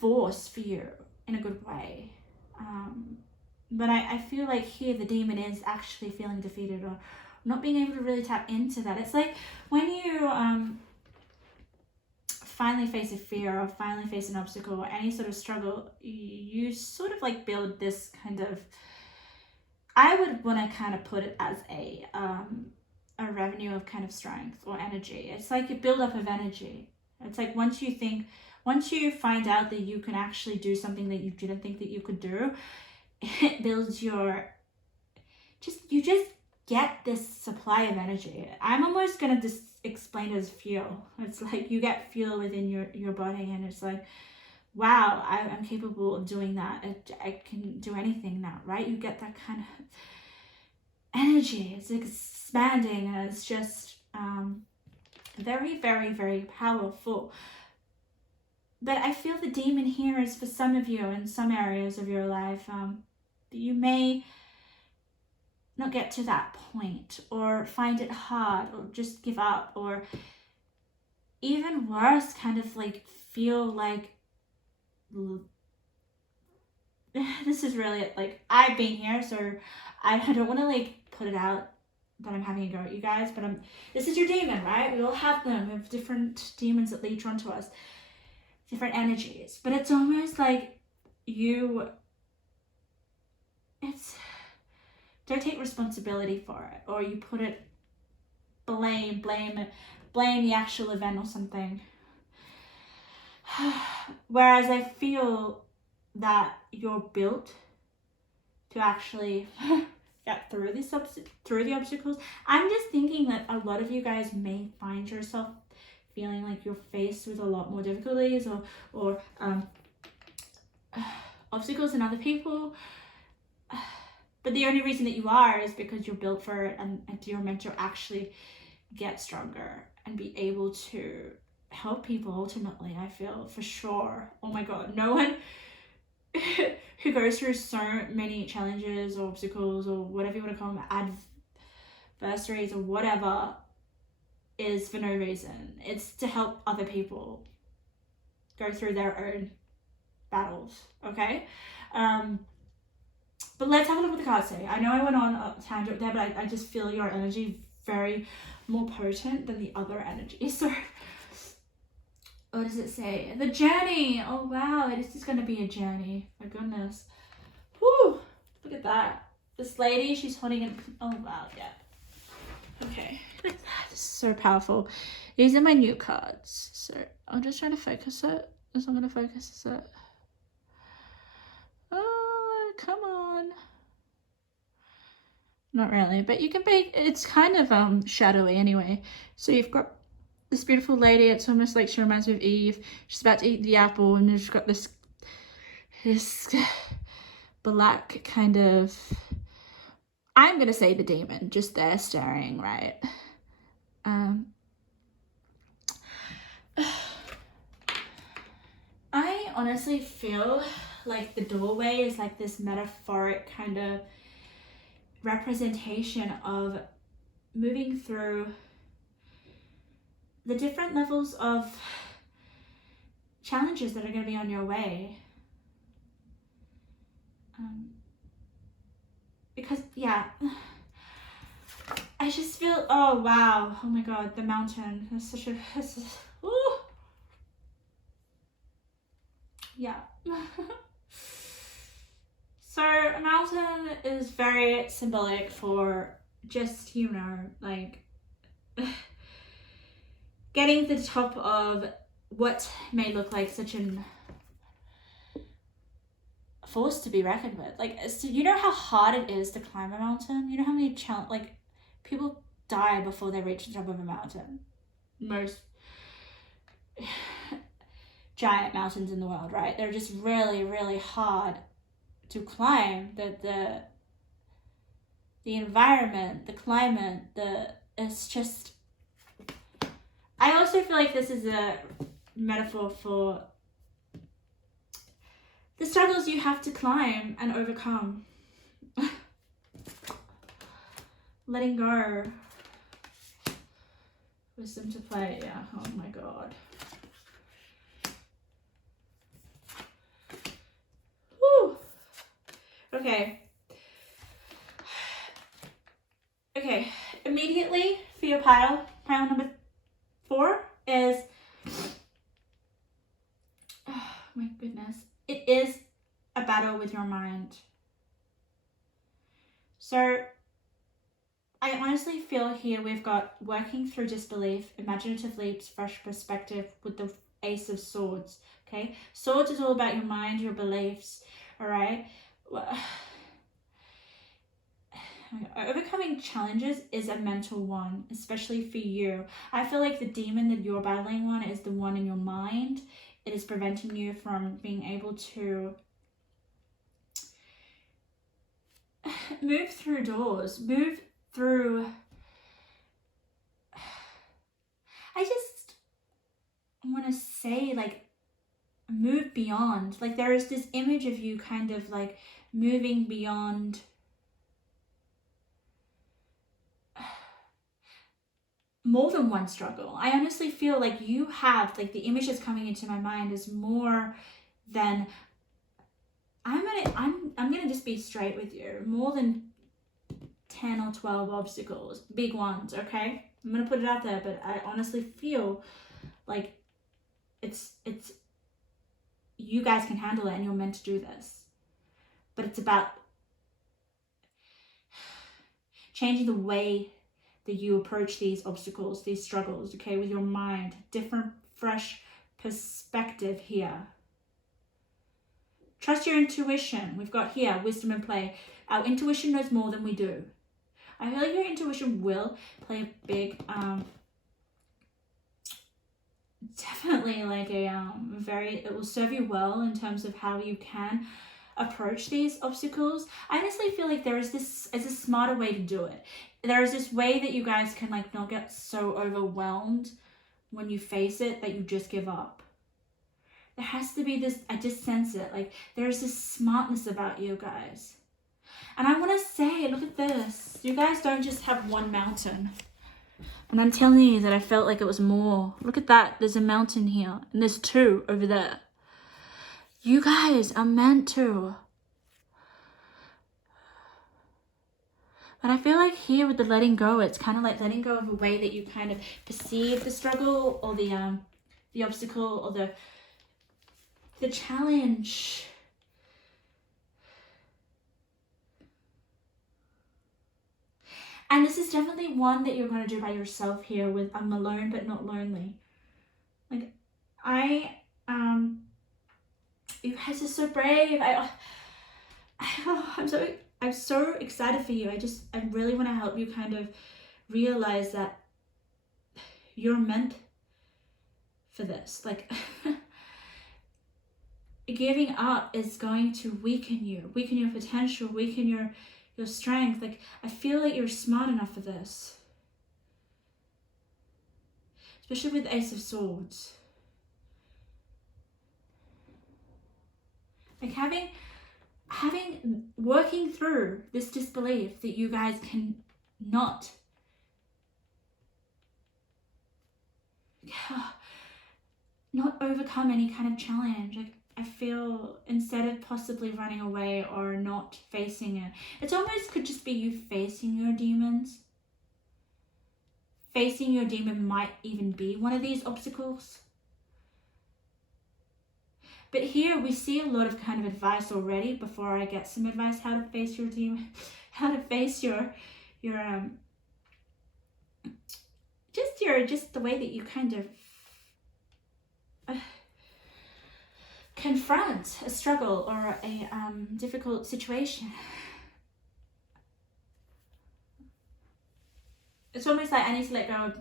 force for you in a good way. But I feel like here the demon is actually feeling defeated, or not being able to really tap into that. It's like when you finally face a fear, or finally face an obstacle, or any sort of struggle, you sort of like build this kind of, I would want to kind of put it as a revenue of kind of strength or energy. It's like a build-up of energy. It's like once you find out that you can actually do something that you didn't think that you could do, it builds you just get this supply of energy. I'm almost going to just explain it as fuel. It's like you get fuel within your body, and it's like, wow, I'm capable of doing that. I can do anything now, right? You get that kind of energy. It's expanding, and it's just very, very, very powerful. But I feel the demon here is for some of you in some areas of your life. You may not get to that point, or find it hard, or just give up, or even worse, kind of like feel like this is really like, I've been here, so I don't want to like put it out that I'm having a go at you guys, but this is your demon, right? We all have them. We have different demons that leech onto us, different energies, but it's almost like don't take responsibility for it, or you put it, blame the actual event or something. Whereas I feel that you're built to actually get through the obstacles. I'm just thinking that a lot of you guys may find yourself feeling like you're faced with a lot more difficulties or obstacles than other people, but the only reason that you are is because you're built for it, and you're meant to actually get stronger and be able to help people ultimately. I feel for sure. Oh my god, no one who goes through so many challenges or obstacles or whatever you want to call them, adversaries or whatever, is for no reason. It's to help other people go through their own battles, okay? But let's have a look at the cards today. I know I went on a tangent there, but I just feel your energy very more potent than the other energy. So what does it say? The journey. Oh wow, it is just going to be a journey. My goodness. Whew, look at that. This lady, she's holding it. Oh wow, yeah. Okay. This is so powerful. These are my new cards. So I'm just trying to focus it. As I'm going to focus it. Oh, come on. Not really, but you can be, it's kind of shadowy anyway. So you've got this beautiful lady. It's almost like she reminds me of Eve. She's about to eat the apple, and she's got this black kind of, I'm gonna say the demon, just there staring, right? I honestly feel like the doorway is like this metaphoric kind of representation of moving through the different levels of challenges that are going to be on your way. Because yeah, I just feel, oh wow, oh my god, the mountain is such a, ooh. Yeah. So a mountain is very symbolic for just, you know, like getting to the top of what may look like such an force to be reckoned with. Like, so you know how hard it is to climb a mountain? You know how many like people die before they reach the top of a mountain? Most giant mountains in the world, right? They're just really, really hard to climb. The environment, the climate, it's just, I also feel like this is a metaphor for the struggles you have to climb and overcome. Letting go. Wisdom to play, yeah, oh my god. Whew. Okay. Okay, immediately for your pile number 4 is, oh my goodness, it is a battle with your mind. So I honestly feel here we've got working through disbelief, imaginative leaps, fresh perspective with the Ace of Swords, okay? Swords is all about your mind, your beliefs, all right? Overcoming challenges is a mental one, especially for you. I feel like the demon that you're battling on is the one in your mind. It is preventing you from being able to move through doors, move through. I just want to say, like, move beyond. Like, there is this image of you kind of like moving beyond more than one struggle. I honestly feel like you have, like, the image that's coming into my mind is more than, I'm gonna just be straight with you, more than 10 or 12 obstacles, big ones, okay? I'm gonna put it out there, but I honestly feel like it's you guys can handle it and you're meant to do this. But it's about changing the way that you approach these obstacles, these struggles, okay, with your mind, different, fresh perspective here. Trust your intuition. We've got here, wisdom and play. Our intuition knows more than we do. I feel like your intuition will play a big, definitely like a it will serve you well in terms of how you can approach these obstacles. I honestly feel like it's a smarter way to do it. There is this way that you guys can like not get so overwhelmed when you face it that you just give up. There has to be this, I just sense it, like there's this smartness about you guys. And I want to say, look at this. You guys don't just have one mountain. And I'm telling you that I felt like it was more. Look at that. There's a mountain here. And there's two over there. You guys are meant to. But I feel like here with the letting go, it's kind of like letting go of a way that you kind of perceive the struggle or the obstacle or the challenge. And this is definitely one that you're going to do by yourself here with I'm alone but not lonely. Like, you guys are so brave. I'm so excited for you. I really want to help you kind of realize that you're meant for this. Like, giving up is going to weaken your potential, weaken your strength. Like, I feel like you're smart enough for this. Especially with Ace of Swords. Like working through this disbelief that you guys can not overcome any kind of challenge. Like, I feel instead of possibly running away or not facing it, it almost could just be you facing your demons. Facing your demon might even be one of these obstacles. But here we see a lot of kind of advice already before I get some advice how to face your demon, how to face your just the way that you kind of confront a struggle or a difficult situation. It's almost like I need to let go of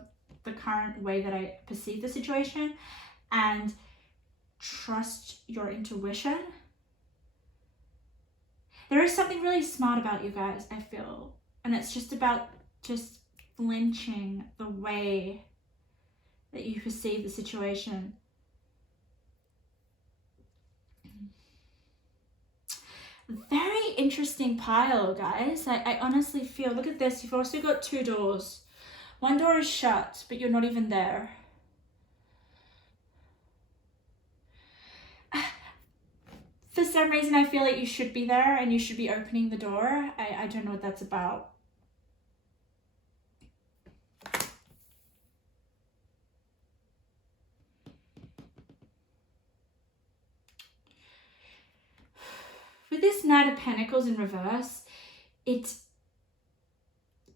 the current way that I perceive the situation and trust your intuition. There is something really smart about you guys, I feel, and it's just about just flinching the way that you perceive the situation. Very interesting pile, guys. I honestly feel, look at this, you've also got two doors. One door is shut, but you're not even there. For some reason, I feel like you should be there and you should be opening the door. I don't know what that's about. With this Knight of Pentacles in reverse, it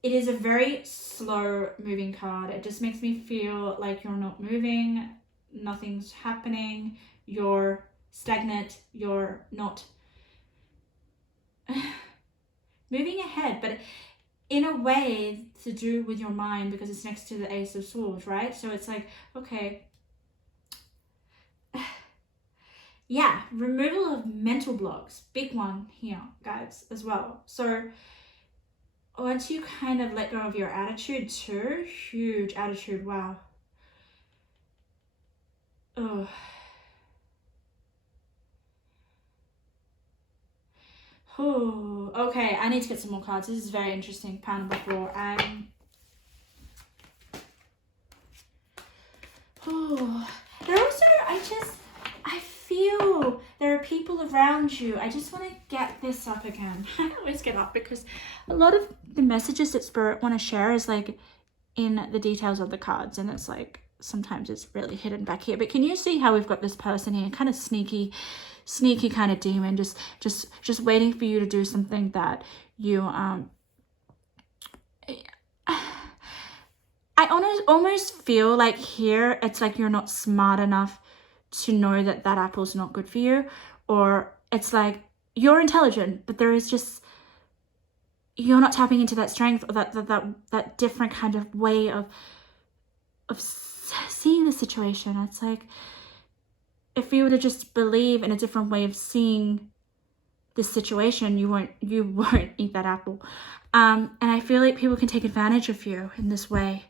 is a very slow moving card. It just makes me feel like you're not moving, nothing's happening, you're stagnant, you're not moving ahead, but in a way to do with your mind because it's next to the Ace of Swords, right? So it's like, okay, yeah, removal of mental blocks, big one here, guys, as well. So once you kind of let go of your attitude too, huge attitude, wow. Oh. Oh, okay, I need to get some more cards. This is very interesting. Pound on the floor. Oh, there also, I feel there are people around you. I just want to get this up again. I always get up because a lot of the messages that Spirit want to share is like in the details of the cards, and it's like sometimes it's really hidden back here. But can you see how we've got this person here, kind of sneaky kind of demon, just waiting for you to do something that you I almost feel like here it's like you're not smart enough to know that apple's not good for you, or it's like you're intelligent, but there is just, you're not tapping into that strength or that different kind of way of seeing the situation. It's like, if you were to just believe in a different way of seeing this situation, you won't eat that apple. And I feel like people can take advantage of you in this way.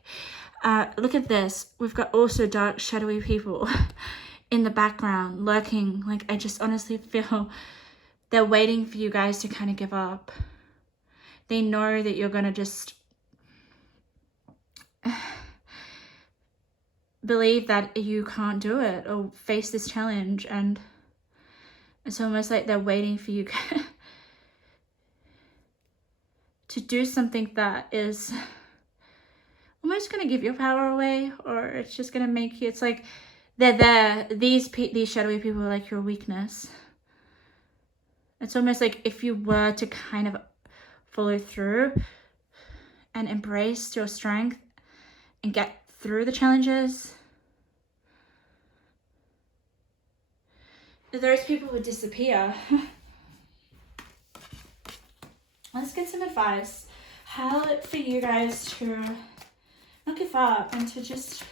Look at this. We've got also dark, shadowy people in the background lurking. Like, I just honestly feel they're waiting for you guys to kind of give up. They know that you're going to just believe that you can't do it or face this challenge, and it's almost like they're waiting for you to do something that is almost going to give your power away, or it's just going to make you, it's like they're there, these shadowy people are like your weakness. It's almost like if you were to kind of follow through and embrace your strength and get through the challenges, those people would disappear. Let's get some advice. How for you guys to not give up and to just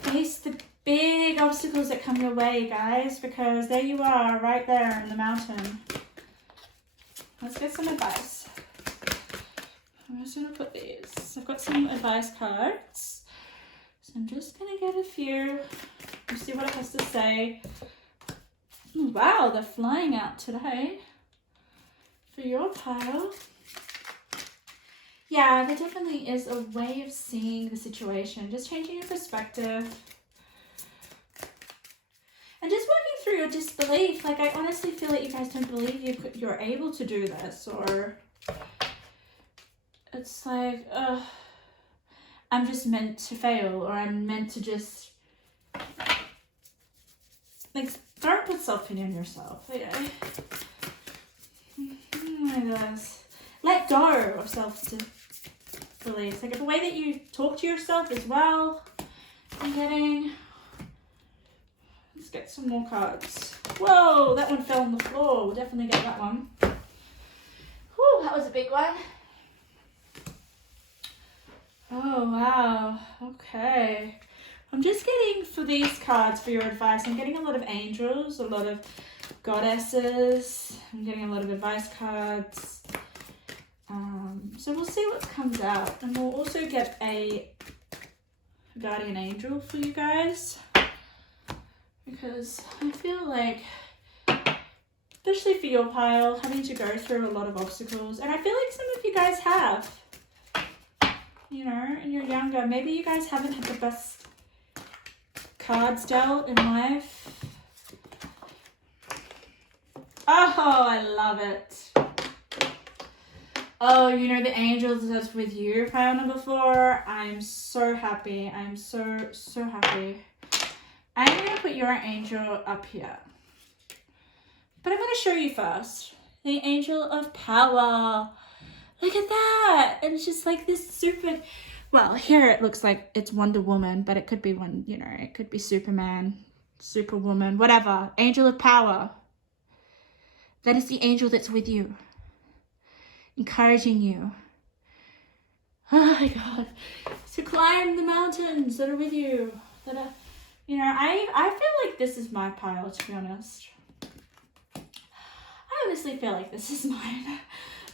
face the big obstacles that come your way, guys, because there you are, right there in the mountain. Let's get some advice. I'm just going to put these. I've got some advice cards. So I'm just going to get a few and see what it has to say. Oh, wow, they're flying out today for your pile. Yeah, there definitely is a way of seeing the situation. Just changing your perspective. And just working through your disbelief. Like, I honestly feel like you guys don't believe you're able to do this, or it's like, I'm just meant to fail, or I'm meant to just, like, don't put self-pity on yourself. Like, oh my gosh. Let go of self-belief. Like, the way that you talk to yourself as well. I'm getting, let's get some more cards. Whoa, that one fell on the floor. We'll definitely get that one. Whew, that was a big one. Oh, wow. Okay. I'm just getting, for these cards, for your advice, I'm getting a lot of angels, a lot of goddesses. I'm getting a lot of advice cards. So we'll see what comes out. And we'll also get a guardian angel for you guys, because I feel like, especially for your pile, having to go through a lot of obstacles, and I feel like some of you guys have, you know, and you're younger, maybe you guys haven't had the best cards dealt in life. Oh, I love it. Oh, you know, the angels that's with you, pile number 4. I'm so happy. I'm so happy. I'm going to put your angel up here. But I'm going to show you first. The angel of power. Look at that. And it's just like this super, well, here it looks like it's Wonder Woman, but it could be one, you know, it could be Superman, Superwoman, whatever. Angel of power. That is the angel that's with you, encouraging you. Oh my God. To climb the mountains that are with you. That are, you know, I feel like this is my pile, to be honest. I honestly feel like this is mine.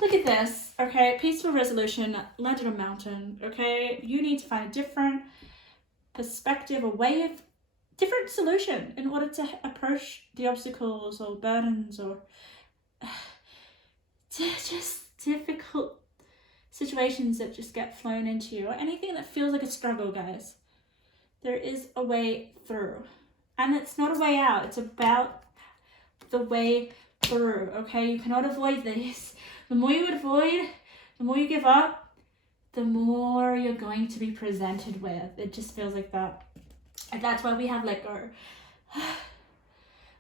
Look at this, okay? Peaceful resolution, landed on a mountain, okay? You need to find a different perspective, a way of, different solution in order to approach the obstacles or burdens or just difficult situations that just get flown into you, or anything that feels like a struggle, guys. There is a way through. And it's not a way out, it's about the way through, okay? You cannot avoid this. The more you avoid, the more you give up, the more you're going to be presented with. It just feels like that. And that's why we have let go.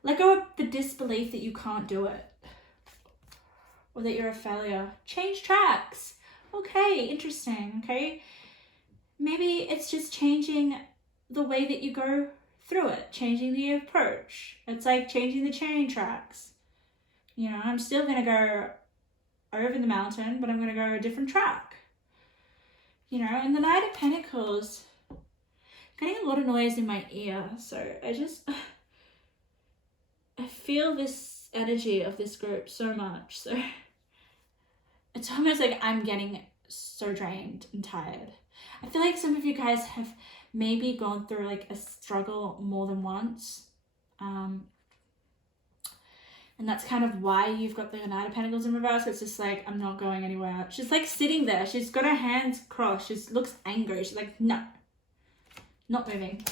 Let go of the disbelief that you can't do it, or that you're a failure. Change tracks. Okay, interesting, okay? Maybe it's just changing the way that you go through it, changing the approach. It's like changing the train tracks. You know, I'm still going to go over the mountain, but I'm going to go a different track. You know, and the Knight of Pentacles, getting a lot of noise in my ear. So I feel this energy of this group so much. So it's almost like I'm getting so drained and tired. I feel like some of you guys have maybe gone through like a struggle more than once. And that's kind of why you've got the Knight of Pentacles in reverse. It's just like, I'm not going anywhere. She's like sitting there. She's got her hands crossed. She looks angry. She's like, no, not moving.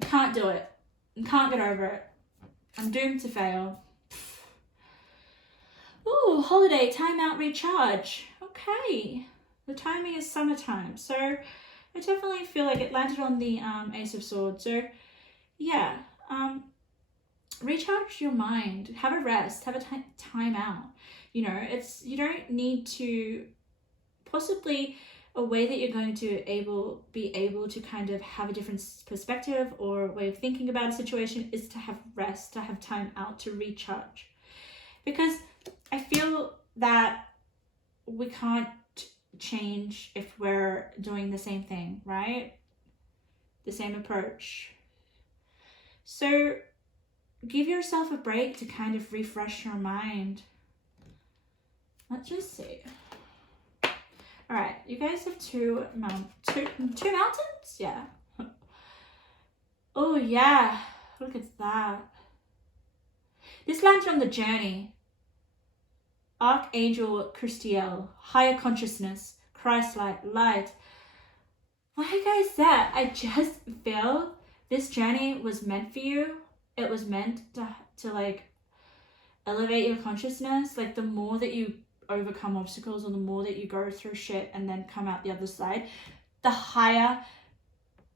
I can't do it. I can't get over it. I'm doomed to fail. Ooh, holiday, time out, recharge. Okay. The timing is summertime. So I definitely feel like it landed on the Ace of Swords. So yeah, recharge your mind, have a rest, have a time out. You know, you don't need to, possibly a way that you're going to be able to kind of have a different perspective or way of thinking about a situation is to have rest, to have time out, to recharge. Because I feel that we can't change if we're doing the same thing, right? The same approach. So give yourself a break to kind of refresh your mind. Let's just see. All right, you guys have two mountains? Yeah. Oh yeah, look at that. This landed on the journey. Archangel Christiel, higher consciousness, Christ-light, light. Like I said, I just feel this journey was meant for you. It was meant to like elevate your consciousness. Like the more that you overcome obstacles, or the more that you go through shit and then come out the other side, the higher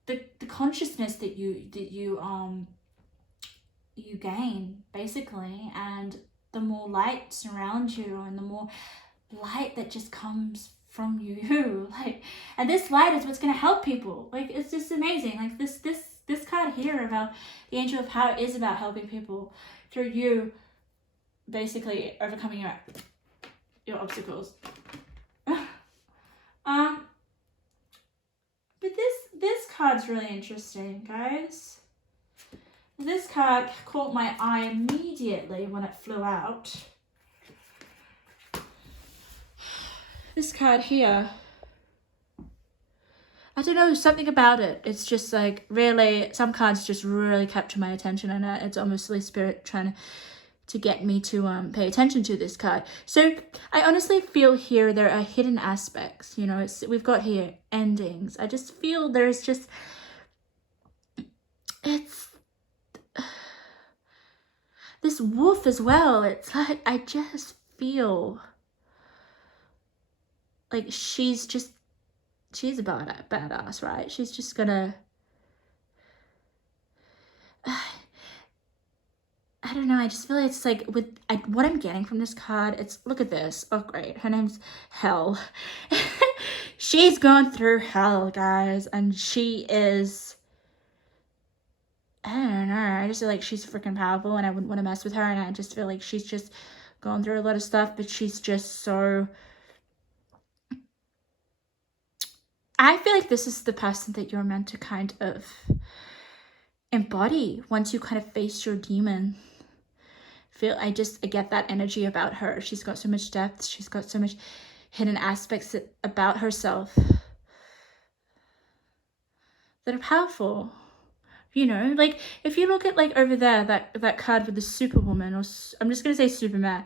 the consciousness that you gain, basically, and the more light surrounds you, and the more light that just comes from you. Like, and this light is what's going to help people. Like, it's just amazing. Like this card here about the Angel of Power is about helping people through you basically overcoming your obstacles. But this card's really interesting, guys. This card caught my eye immediately when it flew out. This card here, I don't know, something about it. It's just like really, some cards just really capture my attention, and it's almost like Spirit trying to get me to pay attention to this card. So I honestly feel here there are hidden aspects. You know, we've got here endings. I just feel there's just, it's this wolf as well. It's like, I just feel like she's a badass, right? She's just gonna, I don't know, I just feel like it's like what I'm getting from this card, it's, look at this. Oh great, her name's Hell. She's gone through hell, guys, and she is, I don't know, I just feel like she's freaking powerful, and I wouldn't want to mess with her, and I just feel like she's just gone through a lot of stuff, but she's just so, I feel like this is the person that you're meant to kind of embody once you kind of face your demon. I get that energy about her. She's got so much depth. She's got so much hidden aspects about herself that are powerful. You know, like if you look at like over there, that card with the Superwoman, or I'm just going to say Superman.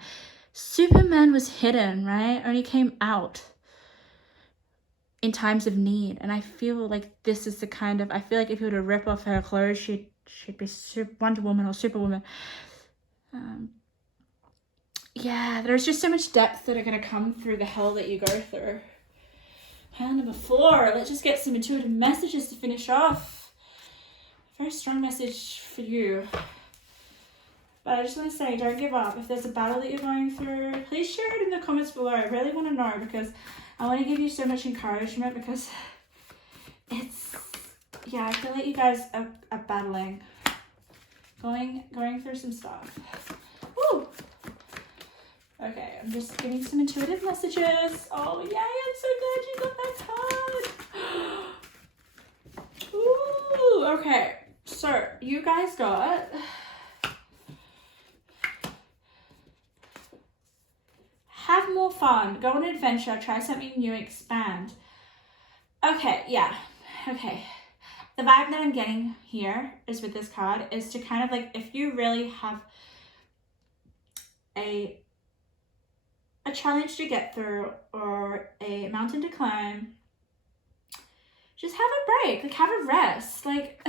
Superman was hidden, right? Only came out in times of need. And I feel like this is the kind of, I feel like if you were to rip off her clothes, she'd be Wonder Woman or Superwoman. Yeah, there's just so much depth that are going to come through the hell that you go through. Hand number 4. Let's just get some intuitive messages to finish off. Very strong message for you. But I just want to say, don't give up. If there's a battle that you're going through, please share it in the comments below. I really want to know, because I want to give you so much encouragement, because it's Yeah, I feel like you guys are battling. Going through some stuff. Woo! Okay, I'm just getting some intuitive messages. Oh, yay, I'm so glad you got that card. Ooh, okay. So, you guys got... Have more fun. Go on an adventure. Try something new. Expand. Okay, yeah. Okay. The vibe that I'm getting here is with this card is to kind of like, if you really have a challenge to get through or a mountain to climb, just have a break, like have a rest. Like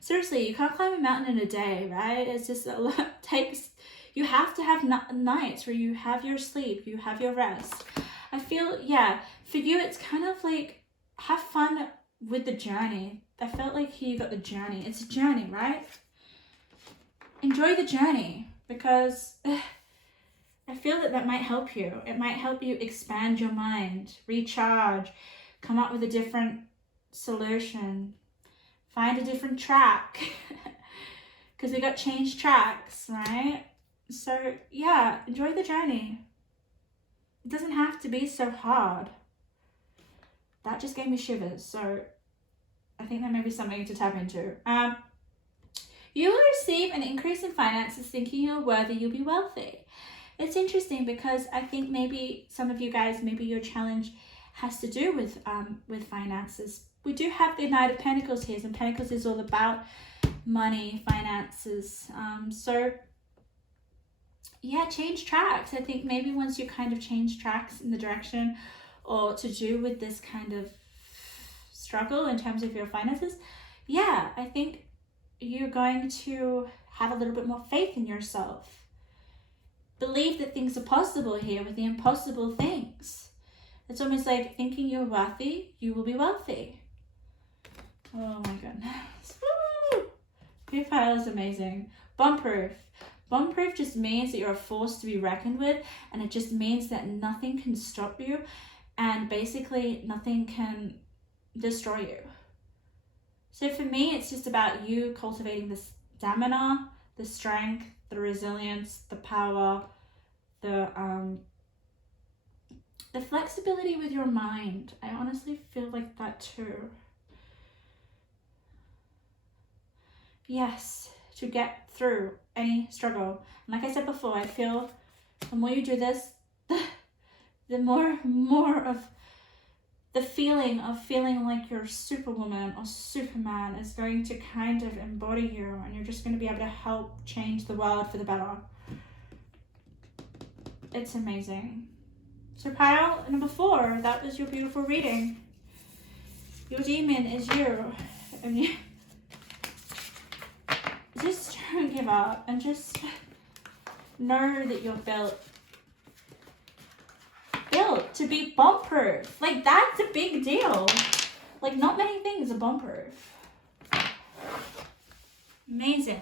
seriously, you can't climb a mountain in a day, right? It's just a lot takes. You have to have nights where you have your sleep, you have your rest. I feel, yeah, for you it's kind of like have fun with the journey. I felt like here you got the journey. It's a journey, right? Enjoy the journey, because I feel that might help you. It might help you expand your mind, recharge, come up with a different solution, find a different track, because we got changed tracks, right? So yeah, enjoy the journey. It doesn't have to be so hard. That just gave me shivers, so I think that may be something to tap into. You will receive an increase in finances. Thinking you're worthy, you'll be wealthy. It's interesting because I think maybe some of you guys, maybe your challenge has to do with finances. We do have the Knight of Pentacles here, and Pentacles is all about money, finances. So yeah, change tracks. I think maybe once you kind of change tracks in the direction or to do with this kind of struggle in terms of your finances, yeah, I think you're going to have a little bit more faith in yourself. Believe that things are possible here with the impossible things. It's almost like thinking you're wealthy, you will be wealthy. Oh my goodness. Woo! Your pile is amazing. Bomb-proof. Bomb-proof just means that you're a force to be reckoned with, and it just means that nothing can stop you, and basically nothing can destroy you. So for me, it's just about you cultivating the stamina, the strength, the resilience, the power, the flexibility with your mind. I honestly feel like that too. Yes, to get through any struggle. And like I said before, I feel the more you do this, the more of the feeling of feeling like you're Superwoman or Superman is going to kind of embody you, and you're just going to be able to help change the world for the better. It's amazing. So pile number 4, that was your beautiful reading. Your demon is you. And you just don't give up, and just know that you're built to be bomb-proof. Like, that's a big deal. Like, not many things are bomb-proof. Amazing.